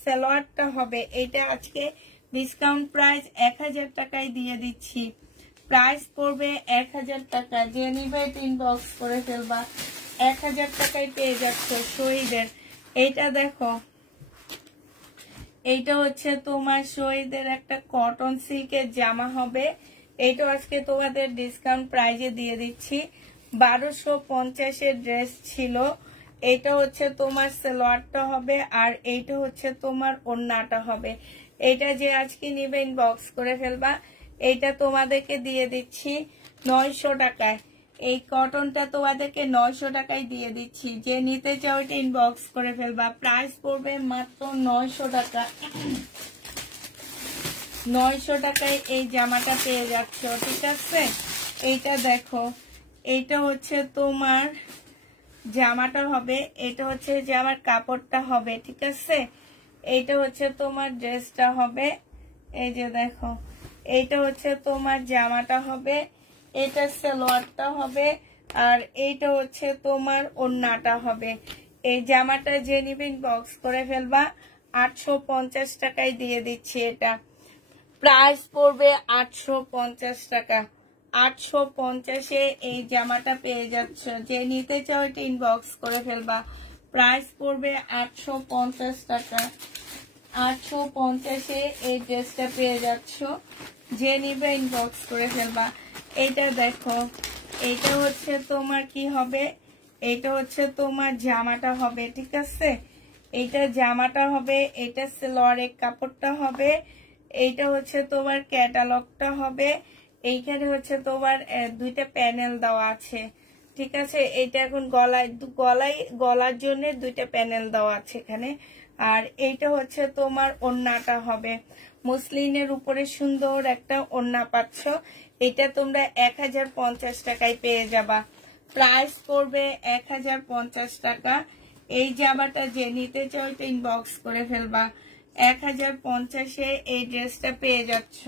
সালোয়ারটা হবে। এটা আজকে ডিসকাউন্ট প্রাইস 1000 টাকায় দিয়ে দিচ্ছি। প্রাইস পড়বে 1000 টাকা। যে নিবে ইনবক্স করে ফেলবা। 1000 টাকায় পেয়ে যাচ্ছ শহীদের। এইটা দেখো, এইটা হচ্ছে তোমার শহীদের একটা কটন সিল্কের জামা হবে। এইটা আজকে তোমাদের ডিসকাউন্ট প্রাইজে দিয়ে দিচ্ছি। 1250-এর ড্রেস ছিল। এটা হচ্ছে তোমার সালোয়ারটা হবে, আর এইটা হচ্ছে তোমার ওড়নাটা হবে। এটা যে আজকে নিবে ইনবক্স করে ফেলবা। এইটা তোমাদেরকে দিয়ে দিচ্ছি 900 টাকায়। এই কটনটা তোমাদেরকে 900 টাকায় দিয়ে দিচ্ছি। যে নিতে চাও এটা ইনবক্স করে ফেলবা। প্রাইস পড়বে মাত্র 900 টাকা। 900 টাকায় এই জামাটা পেয়ে যাচ্ছ, ঠিক আছে। এইটা দেখো, এইটা হচ্ছে তোমার জামাটা হবে, এটা হচ্ছে জামার কাপড়টা হবে, ঠিক আছে। এইটা হচ্ছে তোমার ড্রেসটা হবে। এই যে দেখো, এইটা হচ্ছে তোমার জামাটা হবে, এটা সালোয়ারটা হবে, আর এইটা হচ্ছে তোমার ওড়নাটা হবে। এই জামাটা যে নিবে ইনবক্স করে ফেলবা। 850 টাকায় দিয়ে দিচ্ছি। এটা প্রাইস পড়বে 850 টাকা। 850-এ এই জামাটা পেয়ে যাচ্ছ। যে নিতে চাও এটা ইনবক্স করে ফেলবা। প্রাইস পড়বে 850 টাকা। 850-এ এই ড্রেসটা পেয়ে যাচ্ছ। যে নিবে ইনবক্স করে ফেলবা। এইটা দেখো, এইটা হচ্ছে তোমার কি হবে, এইটা হচ্ছে তোমার জামাটা হবে, ঠিক আছে। এইটা জামাটা হবে, এটা সালোয়ারের কাপড়টা হবে, এইটা হচ্ছে তোমার ক্যাটালগটা হবে। এইখানে হচ্ছে তোমার 2টা প্যানেল দেওয়া আছে, ঠিক আছে। এইটা এখন গলার জন্য 2টা প্যানেল দেওয়া আছে এখানে। আর এইটা হচ্ছে তোমার ওড়নাটা হবে। মুসলিনের উপরে সুন্দর একটা ওড়না পাচ্ছ। এটা তোমরা 1050 টাকায় পেয়ে যাবা। প্রাইস পড়বে 1050 টাকা। এই জামাটা যে নিতে চাও এটা ইনবক্স করে ফেলবা। 1050-এ এই ড্রেসটা পেয়ে যাচ্ছ।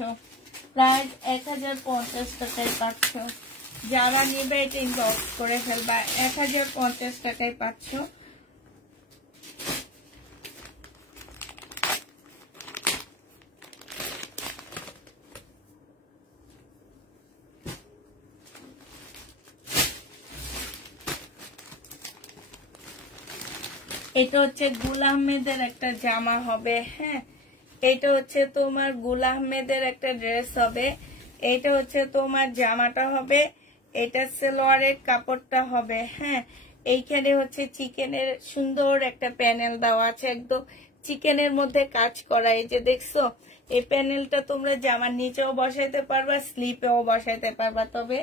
প্রাইস 1050 টাকায় পাচ্ছ। যারা নিবে এটা ইনবক্স করে ফেলবা। 1050 টাকায় পাচ্ছ। এটা হচ্ছে গুল আহমেদের একটা জামা হবে, হ্যাঁ। এটা হচ্ছে তোমার গুল আহমেদের একটা ড্রেস হবে। এটা হচ্ছে তোমার জামাটা হবে, এটা সালোয়ারের কাপড়টা হবে, হ্যাঁ। এইখানে হচ্ছে চিকেনের সুন্দর একটা প্যানেল দেওয়া আছে, একদম চিকেনের মধ্যে কাজ করা। এই যে দেখছো, এই প্যানেলটা তোমরা জামার নিচেও বসাইতে পারবা, স্লিপেও বসাইতে পারবা। তবে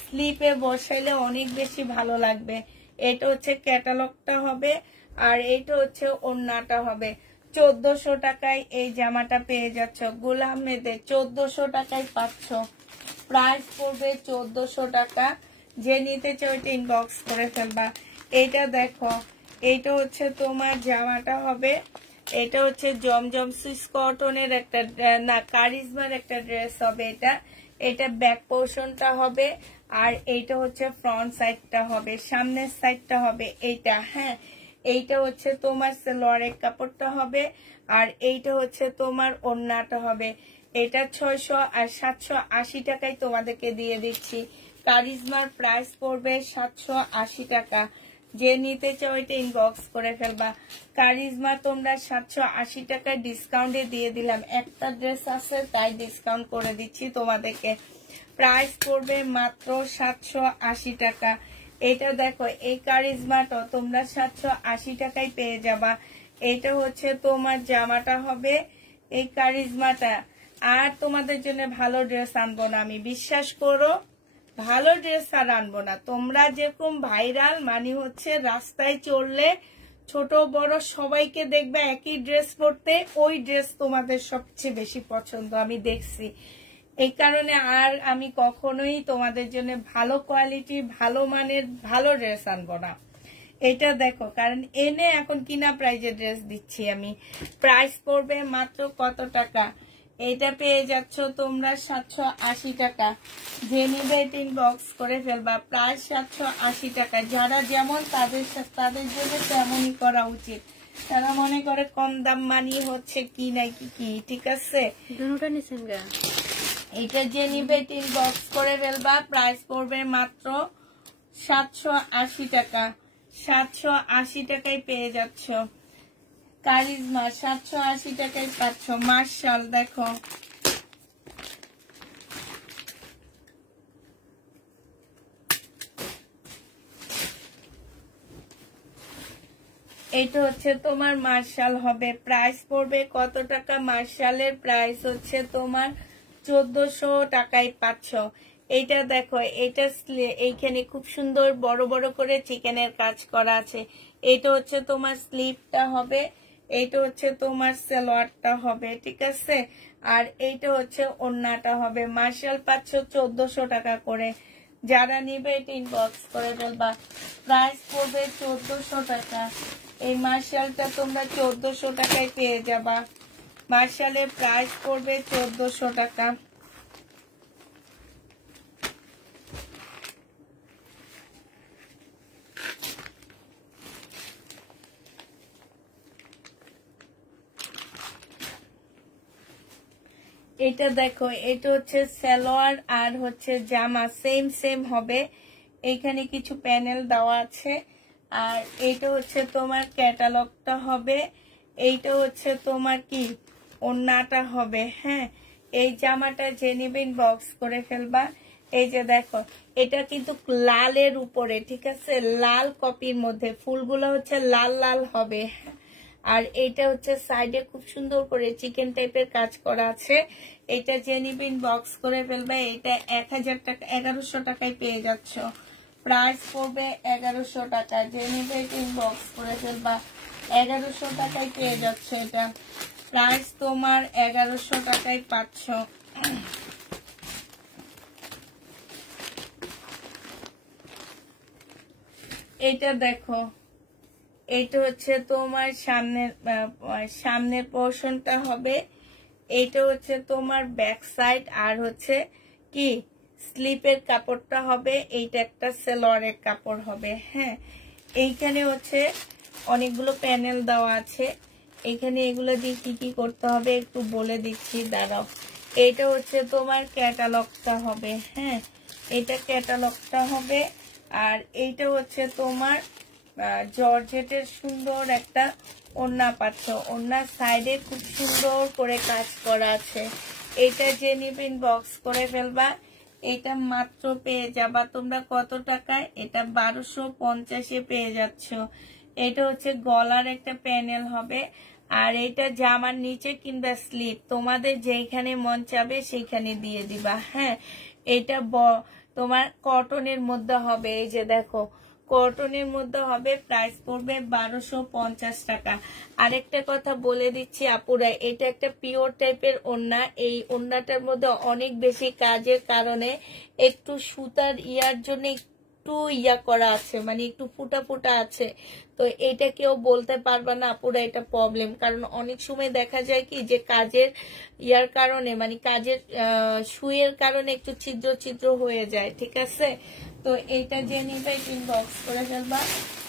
স্লিপে বসাইলে অনেক বেশি ভালো লাগবে। এটা হচ্ছে ক্যাটালগটা হবে, আর এইটা হচ্ছে ওড়নাটা হবে। 1400 টাকায় এই জামাটা পেয়ে যাচ্ছ গুল আহমেদে, 1400 টাকায় পাচ্ছ। প্রাইস পড়বে 1400 টাকা। যে নিতে চাও এটা ইনবক্স করে ফেলবা। এইটা দেখো, এইটা হচ্ছে তোমার জামাটা হবে, এটা হচ্ছে জমজম সুইস কটনের একটা না কারিজমার একটা ড্রেস হবে। এটা ব্যাক পোর্শনটা হবে, আর এইটা হচ্ছে ফ্রন্ট সাইডটা হবে, সামনের সাইডটা হবে এইটা। হ্যাঁ, এইটা হচ্ছে তোমার সালোয়ারের কাপড়টা হবে, আর এইটা হচ্ছে তোমার ওড়নাটা হবে। এটা 600 আর 780 টাকায় তোমাদেরকে দিয়ে দিচ্ছি। কারিজমার প্রাইস পড়বে 780 টাকা। যে নিতে চাও এটা ইনবক্স করে ফেলবা। কারিজমা তোমরা 780 টাকায় ডিসকাউন্টে দিয়ে দিলাম, একটা ড্রেস আছে তাই ডিসকাউন্ট করে দিচ্ছি তোমাদেরকে। প্রাইস পড়বে মাত্র 780 টাকা। এটা দেখো, এই কারিজমাটা তোমরা 780 টাকায় পেয়ে যাবা। এটা হচ্ছে তোমার জামাটা হবে, এই কারিজমাটা। আর তোমাদের জন্য ভালো ড্রেস আনবো না আমি, বিশ্বাস করো, ভালো ড্রেস আর আনবো না। তোমরা যেরকম ভাইরাল মানে হচ্ছে রাস্তায় চললে ছোট বড় সবাইকে দেখবে একই ড্রেস পরতে, ওই ড্রেস তোমাদের সবচেয়ে বেশি পছন্দ আমি দেখছি। এই কারণে আর আমি কখনোই তোমাদের জন্য ভালো কোয়ালিটি ভালো মানের ভালো ড্রেস আনবো না। এটা দেখো, কারণ এনে এখন কিনা প্রাইজে ড্রেস দিচ্ছি আমি। প্রাইস পড়বে মাত্র কত টাকা? এটা পেয়ে যাচ্ছ তোমরা 780 টাকা। যে নিবে ইনবক্স করে ফেলবা। প্রাইস 780 টাকা। যারা যেমন তাদের জন্য তেমনই করা উচিত। তারা মনে করে কম দাম মানি হচ্ছে কি নাই কি, ঠিক আছে? এটা যে নিবে ইনবক্স করে ফেলবা। প্রাইস পড়বে মাত্র 780 টাকা। 780 টাকায় পেয়ে যাচ্ছ কারিজমা, 780 টাকায় পাচ্ছ। মার্শাল দেখো, এটা হচ্ছে তোমার মার্শাল হবে। প্রাইস পড়বে কত টাকা? মার্শালের প্রাইস হচ্ছে তোমার 1400 টাকায় পাচ্ছ। এইটা দেখো, এটা এইখানে খুব সুন্দর বড় বড় করে চিকেনের কাজ করা আছে। এটা হচ্ছে তোমার স্লিভটা হবে, এইটা হচ্ছে তোমার সালোয়ারটা হবে, ঠিক আছে? আর এইটা হচ্ছে ওড়নাটা হবে। মার্শাল পাচ্ছ 1400 টাকা করে। যারা নিবে এটা ইনবক্স করে ফেলবা। প্রাইস পড়বে 1400 টাকা। এই মার্শালটা তোমরা 1400 টাকায় পেয়ে যাবা। মার্শালের প্রাইস পড়বে 1400 টাকা। এটা দেখো, এটা হচ্ছে সালোয়ার আর হচ্ছে জামা সেম হবে। এখানে কিছু প্যানেল দেওয়া আছে। আর এটা হচ্ছে তোমার ক্যাটালগটা হবে, এইটা হচ্ছে তোমার কি ওড়নাটা হবে। হ্যাঁ, এই জামাটা যে নিবেন বক্স করে ফেলবা। এই যে দেখো, এটা কিন্তু লালের উপরে, ঠিক আছে? লাল কপির মধ্যে ফুলগুলো হচ্ছে লাল লাল হবে। আর এইটা হচ্ছে সাইডে খুব সুন্দর করে চিকেন টাইপের কাজ করা আছে। এটা যে নিবেন বক্স করে ফেলবে। এটা 1000 টাকা 1100 টাকায় পেয়ে যাচ্ছ। প্রাইস পড়বে 1100 টাকা। যে নিবে বক্স করে ফেলবা। 1100 টাকায় পেয়ে যাচ্ছ। এটা প্রাইস তোমার 1100 টাকায় পাচ্ছ। এটা দেখো, এটা হচ্ছে তোমার সামনের পোর্শনটা হবে, এটা হচ্ছে তোমার ব্যাক সাইড, আর হচ্ছে কি স্লিপের কাপড়টা হবে। এইটা একটা সালোয়ারের কাপড় হবে। হ্যাঁ, এইখানে হচ্ছে অনেকগুলো প্যানেল দেওয়া আছে। এখানে এগুলো দিয়ে কি কি করতে হবে একটু বলে দিচ্ছি, দাঁড়াও। এটা হচ্ছে তোমার ক্যাটালগটা হবে। হ্যাঁ, এটা ক্যাটালগটা হবে। আর এইটা হচ্ছে তোমার জর্জেটের সুন্দর একটা ওড়না পাচ্ছ। ওড়নার সাইডে খুব সুন্দর করে কাজ করা আছে। এটা যে নিবেন বক্স করে ফেলবা। এটা মাত্র পেয়ে যাবা তোমরা কত টাকায়? এটা 1250-এ পেয়ে যাচ্ছ। এটা হচ্ছে গলার একটা প্যানেল হবে। আর এটা জামার নিচে কিংবা স্লিপ তোমাদের যেখানে মন চাবে সেইখানে দিয়ে দিবা। হ্যাঁ, এটা তোমার কটনের মধ্যে হবে। এই যে দেখো, কটনের মধ্যে হবে, প্রাইস পড়বে 1250 টাকা। আরেকটা কথা বলে দিচ্ছি আপুরা, এটা একটা পিওর টাইপের ওড়না। এই ওড়নাটার মধ্যে অনেক বেশি কাজের কারণে একটু সুতার ইয়ার জন্য একটু ইয়া করা আছে, মানে একটু ফুটা ফুটা আছে। তো এটা কেউ বলতে পারবে না আপুরা এটা প্রবলেম, কারণ অনেক সময় দেখা যায় কি যে কাজের ইয়ার কারণে, মানে কাজের সুইয়ের কারণে একটু ছিদ্র ছিদ্র হয়ে যায়, ঠিক আছে। তো এইটা যে নিবে ইনবক্স করে ফেলবা,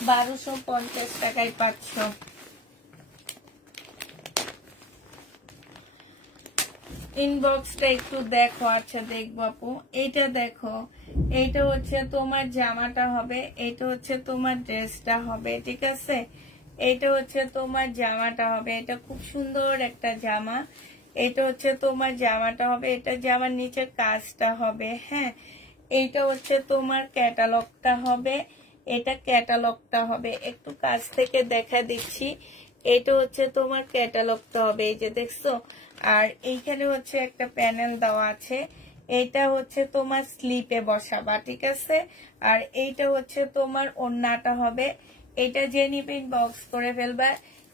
1250 টাকায় পাচ্ছ। ইনবক্সটা একটু দেখো। আচ্ছা দেখবো আপু, এইটা দেখো, এইটা হচ্ছে তোমার জামাটা হবে, এইটা হচ্ছে তোমার ড্রেসটা হবে, ঠিক আছে। এইটা হচ্ছে তোমার জামাটা হবে, এটা খুব সুন্দর একটা জামা। এটা হচ্ছে তোমার জামাটা হবে, এটা জামার নিচের কাজটা হবে, হ্যাঁ। এইটা হচ্ছে তোমার ক্যাটালগটা হবে, এটা ক্যাটালগটা হবে, একটু কাছ থেকে দেখা দিচ্ছি। এটা হচ্ছে তোমার ক্যাটালগটা হবে, এই যে দেখছো। আর এইখানে হচ্ছে একটা প্যানেল দেওয়া আছে, এইটা হচ্ছে তোমার স্লিপে বসাবা, ঠিক আছে। আর এইটা হচ্ছে তোমার ওড়নাটা হবে। এটা যে নিবে ইনবক্স করে ফেলবা।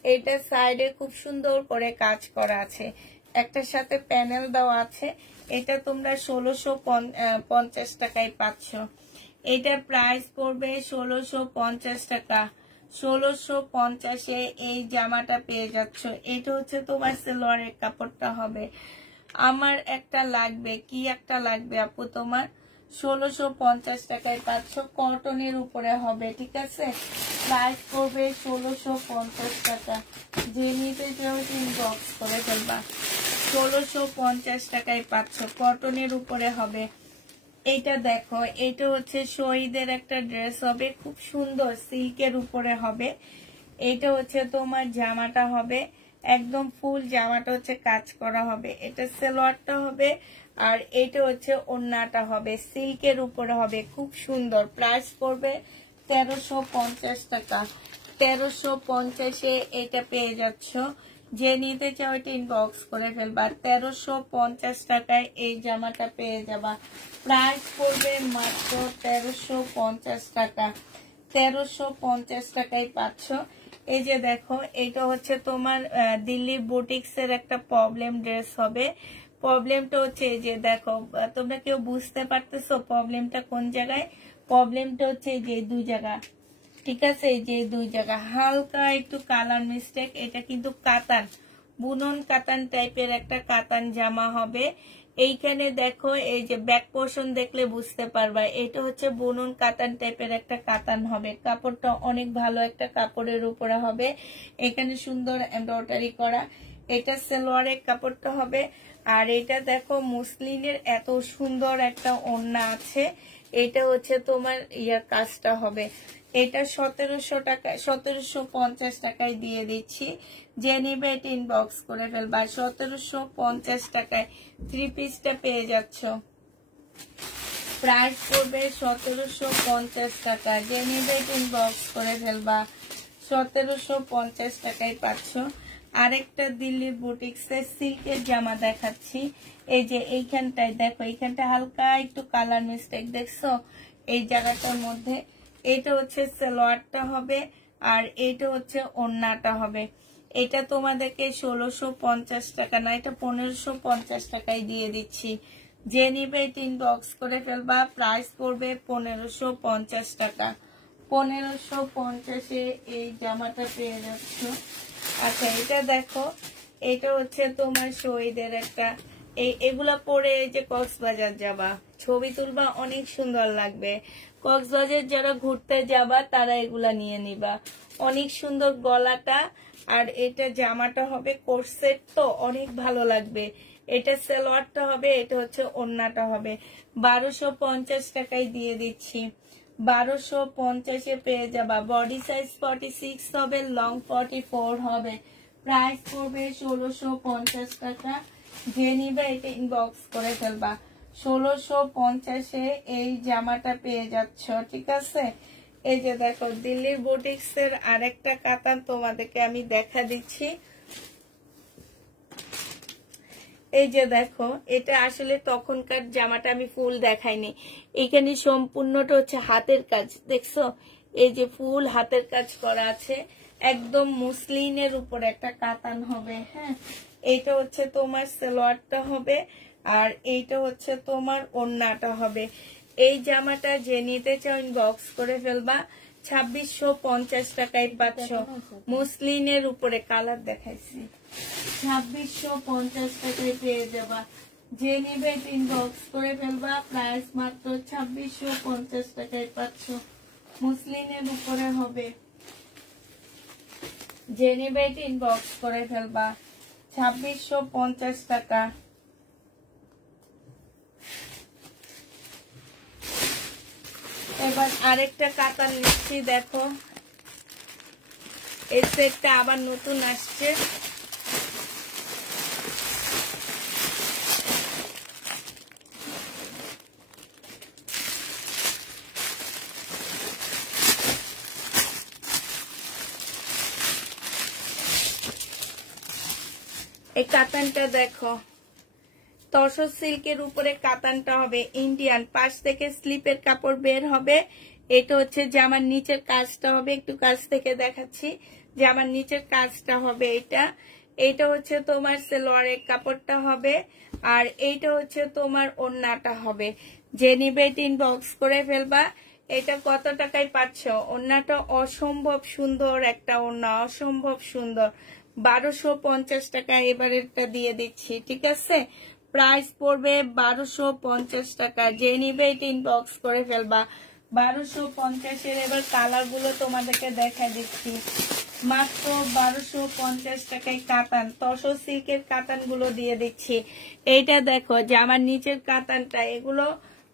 এটা সাইডে খুব সুন্দর করে কাজ করা আছে, একটার সাথে প্যানেল দেওয়া আছে। এটা তোমরা 1650 টাকায় পাচ্ছ। এটা প্রাইস পড়বে 1650 টাকা। 1650-এ এই জামাটা পেয়ে যাচ্ছ। এটা হচ্ছে তোমার সালোয়ারের কাপড়টা হবে। আমার একটা লাগবে, কি একটা লাগবে আপু তোমার? 1650 টাকায় পাচ্ছ, কটনের উপরে হবে, ঠিক আছে। প্রাইস পড়বে 1650 টাকা। যে নিতে চাও ইনবক্স করে ফেলবা। 1650 টাকায় পাচ্ছ, কটনের উপরে হবে। এইটা দেখো, এটা হচ্ছে শহীদের একটা ড্রেস হবে, খুব সুন্দর সিল্কের উপরে হবে। এটা হচ্ছে তোমার জামাটা হবে, একদম ফুল জামাটা হচ্ছে কাজ করা হবে। এটা সালোয়ারটা হবে, আর এটা হচ্ছে ওড়নাটা হবে, সিল্কের উপরে হবে, খুব সুন্দর। প্রাইস পড়বে 1350 টাকা। 1350-এ এটা পেয়ে যাচ্ছ। যে নিতে চাও এটা ইনবক্স করে ফেলবা। 1350 টাকায় এই জামাটা পেয়ে যাবা। প্রাইস পড়বে মাত্র 1350 টাকা। 1350 টাকায় পাচ্ছ। এই যে দেখো, এটা হচ্ছে তোমার দিল্লি বুটিক্স এর একটা প্রবলেম ড্রেস হবে। প্রবলেমটা হচ্ছে এই যে দেখো, তোমরা কেউ বুঝতে পারতেছো প্রবলেমটা কোন জায়গায়? প্রবলেমটা হচ্ছে এই যে দুই জায়গা, ঠিক আছে। এই যে দুই জায়গা হালকা একটু কালার মিস্টেক। এটা কিন্তু কাতান, বুনন কাতান টাইপের একটা কাতান জামা হবে। এইখানে দেখো, এই যে ব্যাক পোর্শন দেখলে বুঝতে পারবা, এটা হচ্ছে বুনন কাতান টাইপের একটা কাতান হবে। কাপড়টা অনেক ভালো একটা কাপড়ের উপরে হবে, এখানে সুন্দর এমব্রয়ডারি করা। এটা সালোয়ারের কাপড়টা হবে। আর এটা দেখো, মুসলিনের এত সুন্দর একটা ওড়না আছে। এটা হচ্ছে তোমার ইয়ার কাজটা হবে। এটা 1700 টাকা, 1750 টাকায় দিয়ে দিচ্ছি। যে নিবে এটা ইনবক্স করে ফেলবা। 1750 টাকায় থ্রি পিসটা পেয়ে যাচ্ছ। প্রাইস পড়বে 1750 টাকা। যে নিবে এটা ইনবক্স করে ফেলবা। 1750 টাকায় পাচ্ছ। আরেকটা দিল্লির বুটিক্সের সিল্কের জামা দেখাচ্ছি। এই যে এইখানটায় দেখো, এইখানটা হালকা একটু কালার মিস্টেক দেখছো এই জায়গাটার মধ্যে। এটা হচ্ছে সালোয়ারটা হবে, আর এটা হচ্ছে ওড়নাটা হবে। এটা তোমাদেরকে 1650 টাকা না, এটা 1550 টাকায় দিয়ে দিচ্ছি। যে নিবে এটা ইনবক্স করে ফেলবা। প্রাইস পড়বে 1550 টাকা। 1550-এ এই জামাটা পেয়ে যাচ্ছ। আচ্ছা, এটা দেখো, এটা হচ্ছে তোমার শহীদের একটা, এগুলা পরে এই যে কক্সবাজার যাবা, ছবি তুলবা, অনেক সুন্দর লাগবে। কক্সবাজার যারা ঘুরতে যাবা তারা এগুলা নিয়ে নিবা। অনেক সুন্দর গলাটা, আর এটা জামাটা হবে কোর্সেট, তো অনেক ভালো লাগবে। এটা সালোয়ারটা হবে, এটা হচ্ছে ওড়নাটা হবে। 1250 টাকায় দিয়ে দিচ্ছি। 1250-এ পেয়ে যাবা। বডি সাইজ 46 হবে, লং 44 হবে। প্রাইস পড়বে 1650 টাকা। যে নিবে এটা ইনবক্স করে ফেলবা। 1650-এ এই জামাটা পেয়ে যাচ্ছ, ঠিক আছে। এই যে দেখো, দিল্লির বুটিক্স এর আরেকটা কাতান তোমাদেরকে আমি দেখা দিচ্ছি। এই যে দেখো, এটা আসলে তখনকার জামাটা আমি ফুল দেখাইনি। এখানে সম্পূর্ণটা হচ্ছে হাতের কাজ, দেখছো। এই যে ফুল হাতের কাজ করা আছে, একদম মুসলিনের উপরে একটা কাতান হবে। হ্যাঁ, এইটা হচ্ছে তোমার সালোয়ারটা হবে, আর এইটা হচ্ছে তোমার ওড়নাটা হবে। এই জামাটা যে নিতে চাও ইনবক্স করে ফেলবা, 2650 টাকায় পাচ্ছ। মুসলিনের উপরে কালার দেখাইছি, 2650 টাকায় পেয়ে যাবা। যে নিবে ইনবক্স করে ফেলবা, প্রাইস মাত্র 2650 টাকায় পাচ্ছ। মুসলিনের উপরে হবে, যে নিবে ইনবক্স করে ফেলবা, 2650 টাকা। এবার আরেকটা কাতান নিচ্ছি, দেখো এই সেটটা আবার নতুন আসছে। এই কাতানটা দেখো, তসর সিল্কের উপরে কাতানটা হবে ইন্ডিয়ান, পাশ থেকে স্লিপের কাপড় বের হবে। এটা হচ্ছে জামার নিচের কাজটা হবে, একটু কাছ থেকে দেখাচ্ছি। জামার নিচের কাজটা হবে এইটা হচ্ছে তোমার সালোয়ারের কাপড়টা হবে, আর এইটা হচ্ছে তোমার ওড়নাটা হবে। যে নিবে ইনবক্স করে ফেলবা। এটা কত টাকায় পাচ্ছ? ওড়নাটা অসম্ভব সুন্দর একটা ওড়না, অসম্ভব সুন্দর। 1250 টাকা এবারেরটা দিয়ে দিচ্ছি, ঠিক আছে? প্রাইস পড়বে 1250 টাকা। যে নিবে ইনবক্স করে ফেলবা। 1250-এর এবার কালার গুলো তোমাদেরকে দেখা দিচ্ছি। মাত্র 1250 টাকায় কাতান, তসর সিল্কের কাতান গুলো দিয়ে দিচ্ছি। এইটা দেখো জামার নিচের কাতানটা, এগুলো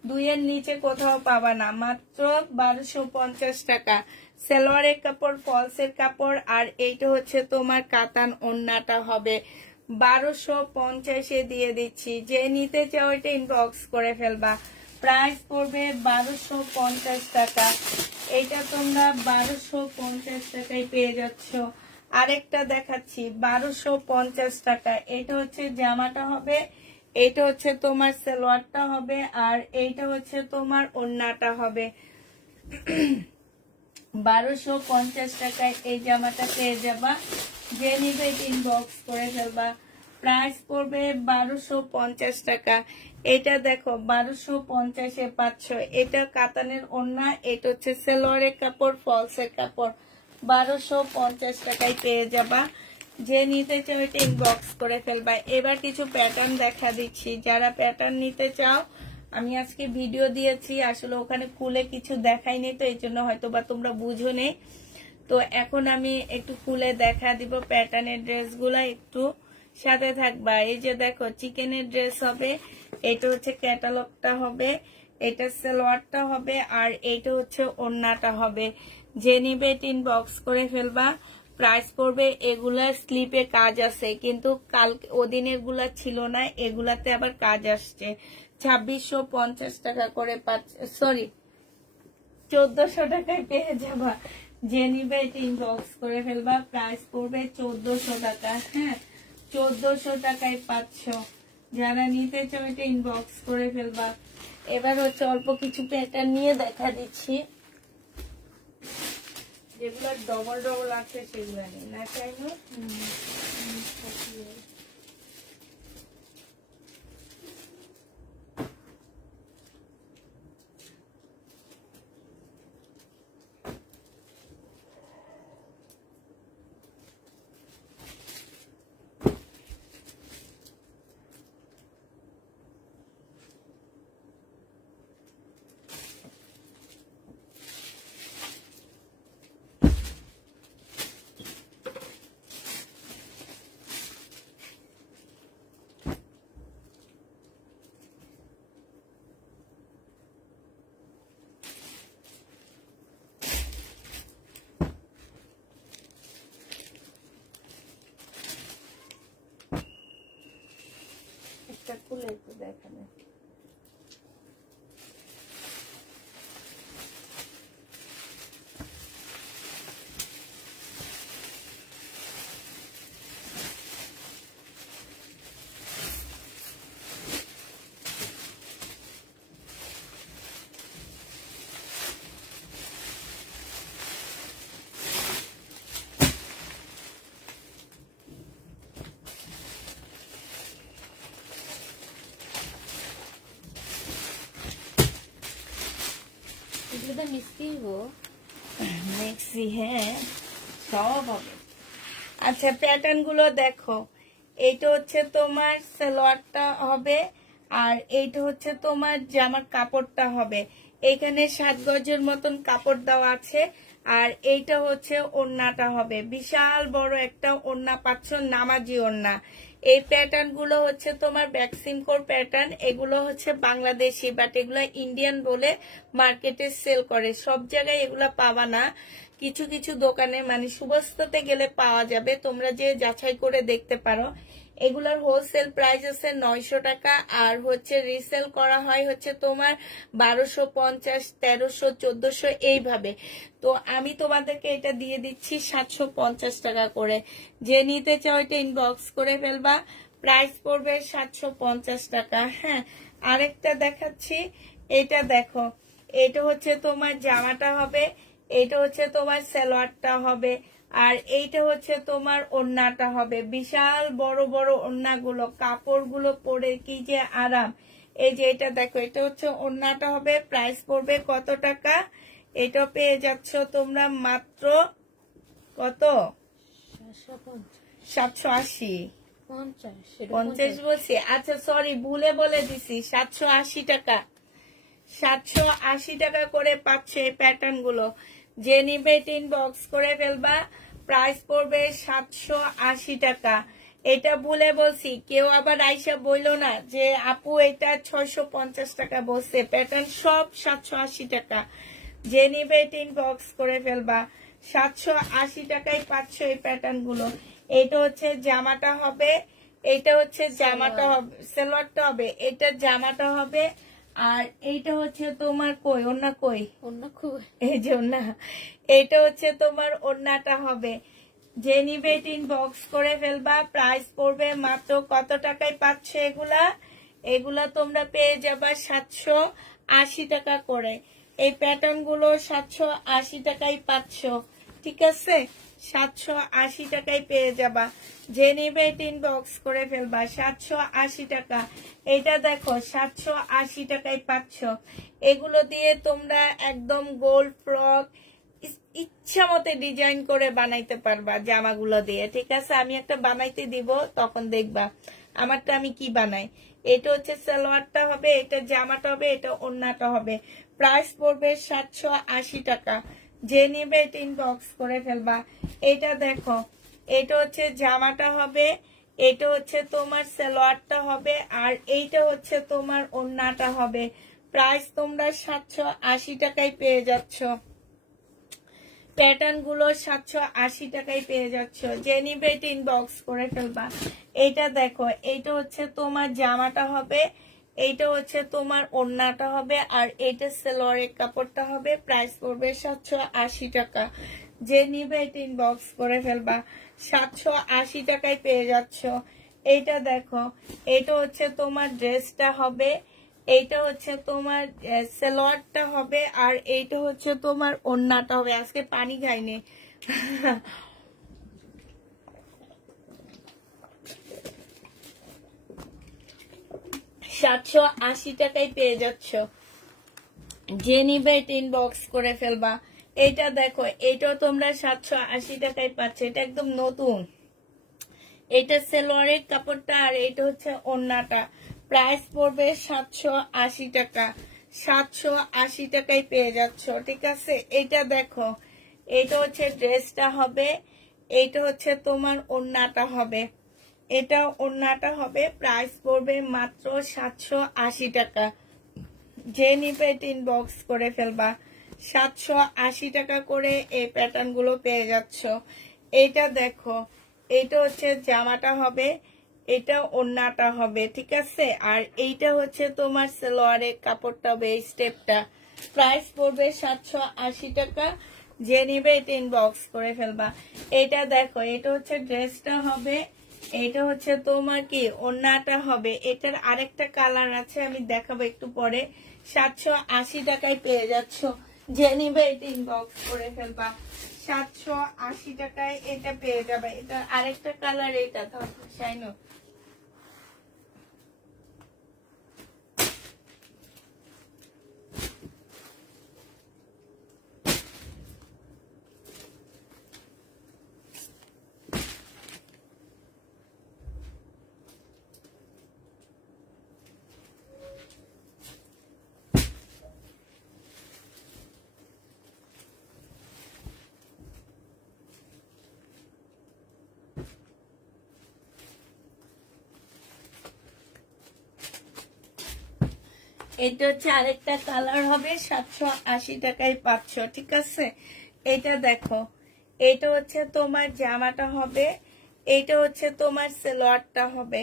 দুইয়ের নিচে কোথাও পাবা না, মাত্র 1250 টাকা। সালোয়ারের কাপড়, ফলসের কাপড়, আর এইটা হচ্ছে তোমার কাতান ওড়নাটা হবে। 1250-এ দিয়ে দিচ্ছি। যে নিতে চাও এটা ইনবক্স করে ফেলবা। প্রাইস পড়বে 1250 টাকা। এটা তোমরা 1250 টাকায় পেয়ে যাচ্ছ। আরেকটা দেখাচ্ছি 1250 টাকা। এটা হচ্ছে জামাটা হবে, এটা হচ্ছে তোমার সালোয়ারটা হবে, আর এইটা হচ্ছে তোমার ওড়নাটা হবে। 1250 টাকায় এই জামাটা পেয়ে যাবা। যে নিবে ইনবক্স করে ফেলবা। প্রাইস পড়বে 1250 টাকা। এটা দেখো 1250-এ পাচ্ছ। এটা কাতানের ওড়না, এটা হচ্ছে সালোয়ারের কাপড়, ফলসের কাপড়। 1250 টাকায় পেয়ে যাবা। যে নিতে চাও এটা ইনবক্স করে ফেলবা। এবার কিছু প্যাটার্ন দেখা দিচ্ছি। যারা প্যাটার্ন নিতে চাও, আমি আজকে ভিডিও দিয়েছি, আসলে ওখানে খুলে কিছু দেখাইনি, তো এই জন্য হয়তো বা তোমরা বুঝো নে। তো এখন আমি একটু খুলে দেখা দিব প্যাটার্নের ড্রেসগুলা, একটু সাথে থাকবা। এই যে দেখো চিকেনের ড্রেস হবে, এটা হচ্ছে ক্যাটালগটা হবে, এটা সালোয়ারটা হবে, আর এইটা হচ্ছে ওড়নাটা হবে। যে নিবে ইনবক্স করে ফেলবা। প্রাইস পড়বে, এগুলার স্লিপে কাজ আছে, কিন্তু কালকে ওদিনের গুলা ছিল না, এগুলাতে আবার কাজ আসছে। 2650 টাকা করে পাচ্ছে, সরি 1400 টাকায় পেয়ে যাবা। যে নিবে ইনবক্স করে ফেলবা। প্রাইস পড়বে 1400 টাকা। হ্যাঁ, 1400 টাকায় পাচ্ছ। যারা নিতে চাও এটা ইনবক্স করে ফেলবা। এবার হচ্ছে অল্প কিছু প্যাটার্ন নিয়ে দেখা দিচ্ছি, যেগুলো ডবল ডবল আছে সেগুলো নেই না, তাই না? একটা খুলে একটু দেখাবে। শুধু মিষ্টি গো মিক্সি, হ্যাঁ সব হবে। আচ্ছা প্যাটার্ন গুলো দেখো, এইটা হচ্ছে তোমার সালোয়ারটা হবে, আর এইটা হচ্ছে তোমার জামার কাপড়টা হবে। এখানে 7 গজের মতন কাপড় দেওয়া আছে, আর এইটা হচ্ছে ওড়নাটা হবে। বিশাল বড় একটা ওড়না পাচ্ছ, নামাজি ওড়না। এই প্যাটার্ন গুলো হচ্ছে তোমার ভ্যাকসিনকোর প্যাটার্ন, এগুলো হচ্ছে বাংলাদেশি, বাট এগুলো ইন্ডিয়ান বলে মার্কেটে সেল করে। সব জায়গায় এগুলা পাবা না, কিছু কিছু দোকানে মানে সুবস্তাতে গেলে পাওয়া যাবে, তোমরা যে যাচাই করে দেখতে পারো। এগুলোর হোলসেল প্রাইস আছে 900 টাকা, আর হচ্ছে রিসেল করা হয় হচ্ছে তোমার 1250, 1300, 1400 এইভাবে। তো আমি তোমাদেরকে এটা দিয়ে দিচ্ছি 750 টাকা করে। যে নিতে চাও এটা ইনবক্স করে ফেলবা, প্রাইস পড়বে 750 টাকা। হ্যাঁ, আরেকটা দেখাচ্ছি, এটা দেখো, এটা হচ্ছে তোমার জামাটা হবে, এটা হচ্ছে তোমার সালোয়ারটা হবে, আর এইটা হচ্ছে তোমার ওড়নাটা হবে। বিশাল বড় বড় ওড়নাগুলো, কাপড়গুলো পরে কি যে আরাম। এই যে এটা দেখো, এটা হচ্ছে ওড়নাটা হবে, প্রাইস পড়বে কত টাকা? এটা পেয়ে যাচ্ছ তোমরা মাত্র কত? 780, 50 বলছি, আচ্ছা সরি ভুলে বলে দিছি, 780 টাকা। 780 টাকা করে পাচ্ছে এই প্যাটার্ন গুলো। যে নিবে ইনবক্স করে ফেলবা, প্রাইস পড়বে 780 টাকা। এটা ভুলে বলছি, কেউ আবার আইসা বইলো না যে আপু এটা 650 টাকা বলছে। প্যাটার্ন সব 780 টাকা। যে নিবে ইনবক্স করে ফেলবা, 780 টাকায় পাচ্ছ এই প্যাটার্ন গুলো। এটা হচ্ছে জামাটা হবে, এটা হচ্ছে জামাটা হবে, সালোয়ারটা হবে, এটা জামাটা হবে, আর এইটা হচ্ছে তোমার কই ওড়না, কই অন্য খুব এই যে ওড়না, এটা হচ্ছে তোমার ওড়নাটা হবে। যে নিবে ইনবক্স করে ফেলবা, প্রাইস পড়বে মাত্র কত টাকায় পাচ্ছ এগুলা? এগুলা তোমরা পেয়ে যাবা 780 টাকা করে। এই প্যাটার্ন গুলো 780 টাকায় পাচ্ছ, ঠিক আছে? 780 টাকায় পেয়ে যাবা। যে নিবে ইনবক্স করে ফেলবা, 780 টাকা। এটা দেখো 780 টাকায় পাচ্ছ। এগুলো দিয়ে তোমরা একদম গোল্ড ফ্রক ইচ্ছা মতে ডিজাইন করে বানাইতে পারবা জামাগুলো দিয়ে, ঠিক আছে? আমি একটা বানাইতে দিব, তখন দেখবা আমারটা আমি কি বানাই। এটা হচ্ছে সালোয়ারটা হবে, এটা জামাটা হবে, এটা ওড়নাটা হবে। প্রাইস পড়বে 780 টাকা। যে নিবে এটা ইনবক্স করে ফেলবা। এটা দেখো, এটা হচ্ছে জামাটা হবে, এটা হচ্ছে তোমার সালোয়ারটা হবে, আর এইটা হচ্ছে তোমার ওড়নাটা হবে। প্রাইস তোমরা 780 টাকায় পেয়ে যাচ্ছ। প্যাটার্ন গুলো 780 টাকায় পেয়ে যাচ্ছ। যে নিবে এটা ইনবক্স করে ফেলবা। এটা দেখো, এইটা হচ্ছে তোমার জামাটা হবে, এইটা হচ্ছে তোমার ওড়নাটা হবে, আর এইটা সালোয়ারের কাপড়টা হবে। প্রাইস পড়বে 780 টাকা। যে নিবে এটা ইনবক্স করে ফেলবা, 780 টাকায় পেয়ে যাচ্ছ। এইটা দেখো, এটা হচ্ছে তোমার ড্রেসটা হবে, এইটা হচ্ছে তোমার সালোয়ারটা হবে, আর এইটা হচ্ছে তোমার ওড়নাটা হবে। আজকে পানি খাইনি। 780 টাকায় পেয়ে যাচ্ছ। যে নিবে এটা ইনবক্স করে ফেলবা। এটা দেখো, এটাও তোমরা 780 টাকায় পাচ্ছ, এটা একদম নতুন। এটা সালোয়ারের কাপড়টা, আর এটা হচ্ছে ওড়নাটা। প্রাইস পড়বে 780 টাকা। 780 টাকায় পেয়ে যাচ্ছ, ঠিক আছে? এটা দেখো, এটা হচ্ছে ড্রেসটা হবে, এটা হচ্ছে তোমার ওড়নাটা হবে, এটা ওড়নাটা হবে। প্রাইস পড়বে মাত্র 780 টাকা। যে নিবে এটা ইনবক্স করে ফেলবা। 780 টাকা করে এই প্যাটার্ন গুলো পেয়ে যাচ্ছ। এইটা দেখো, এইটা হচ্ছে জামাটা হবে, এটা ওড়নাটা হবে, ঠিক আছে? আর এইটা হচ্ছে তোমার সালোয়ারের কাপড়টা হবে, এই স্টেপটা। প্রাইস পড়বে 780 টাকা। যে নিবে এটা ইনবক্স করে ফেলবা। এটা দেখো, এটা হচ্ছে ড্রেসটা হবে, এটা হচ্ছে তোমার কি ওড়নাটা হবে। এটার আরেকটা কালার আছে, আমি দেখাবো একটু পরে। 780 টাকায় পেয়ে যাচ্ছ। যে নিবে এটা ইনবক্স করে ফেলবা। 780 টাকায় এটা পেয়ে যাবে। এটা আরেকটা কালার, এটা শাইনো। এটা হচ্ছে আরেকটা কালার হবে, 780 টাকায় পাচ্ছ, ঠিক আছে। এটা দেখো, এটা হচ্ছে তোমার জামাটা হবে, এইটা হচ্ছে তোমার সালোয়ারটা হবে,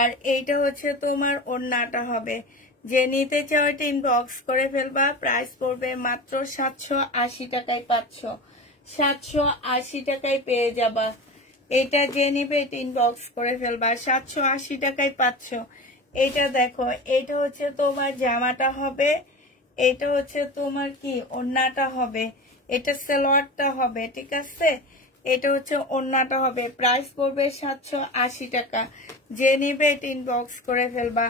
আর এইটা হচ্ছে তোমার ওড়নাটা হবে। যে নিতে চাও এটা ইনবক্স করে ফেলবা। প্রাইস পড়বে মাত্র 780 টাকায় পাচ্ছ, 780 টাকায় পেয়ে যাবা। এটা যে নিবে এটা ইনবক্স করে ফেলবা, 780 টাকায় পাচ্ছ। এটা দেখো, এটা হচ্ছে তোমার জামাটা হবে, এটা হচ্ছে তোমার কি ওড়নাটা হবে, এটা সালোয়ারটা হবে, ঠিক আছে। এটা হচ্ছে ওড়নাটা হবে। প্রাইস পড়বে 780 টাকা। যে নিবে এটা ইনবক্স করে ফেলবা।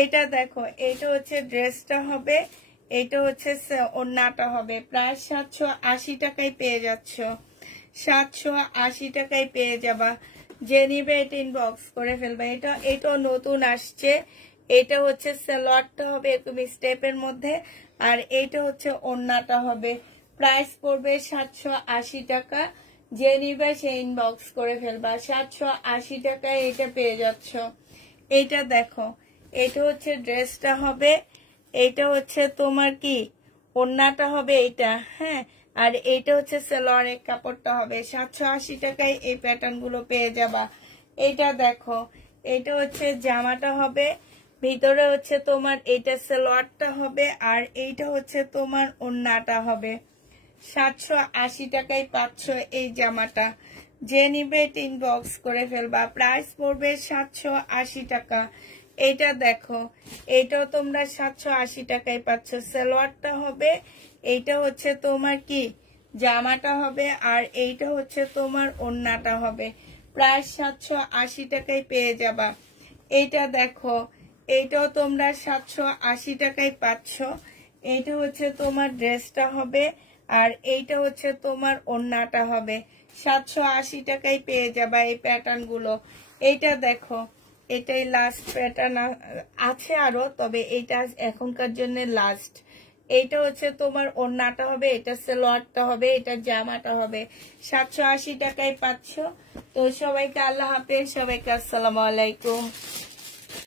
এটা দেখো, এটা হচ্ছে ড্রেসটা হবে, এটা হচ্ছে ওড়নাটা হবে। প্রাইস 780 টাকায় পেয়ে যাচ্ছ, 780 টাকায় পেয়ে যাবা। যে নিবে এটা ইনবক্স করে ফেলবা। এটা নতুন আসছে। এটা হচ্ছে সালোয়ারটা হবে এরকম স্টেপের মধ্যে, আর এটা হচ্ছে ওড়নাটা হবে। প্রাইস পড়বে 780 টাকা। যে নিবে সে ইনবক্স করে ফেলবা। 780 টাকায় এটা পেয়ে যাচ্ছ। এটা দেখো, এটা হচ্ছে ড্রেসটা হবে, এটা হচ্ছে তোমার কি ওড়নাটা হবে এইটা, হ্যাঁ, আর এইটা হচ্ছে সালোয়ারের কাপড়টা হবে। 780 টাকায় এই প্যাটার্ন গুলো পেয়ে যাবা। এটা দেখো, এটা হচ্ছে জামাটা হবে, ভিতরে হচ্ছে তোমার এটা সালোয়ারটা হবে, আর এইটা হচ্ছে তোমার ওড়নাটা হবে। 780 টাকায় পাচ্ছ এই জামাটা। যে নিবে এটা ইনবক্স করে ফেলবা। প্রাইস পড়বে 780 টাকা। এটা দেখো, এটাও তোমরা 780 টাকায় পাচ্ছ। সালোয়ারটা হবে, এইটা হচ্ছে তোমার কি জামাটা হবে, আর এইটা হচ্ছে তোমার ওড়নাটা হবে। প্রায় 780 টাকায় পেয়ে যাবা। এইটা দেখো, এইটাও তোমরা 780 টাকায় পাচ্ছ। এইটা হচ্ছে তোমার ড্রেসটা হবে, আর এইটা হচ্ছে তোমার ওড়নাটা হবে। 780 টাকায় পেয়ে যাবা এই প্যাটার্ন গুলো। এইটা দেখো, এটাই লাস্ট প্যাটার্ন, আছে আরো, তবে এটা এখনকার জন্য লাস্ট। এইটা হচ্ছে তোমার ওড়নাটা হবে, এটা সালোয়ারটা হবে, এটা জামাটা হবে। 780 টাকায় পাচ্ছ। তো সবাইকে আল্লাহ হাফেজ, সবাইকে আসসালামু আলাইকুম।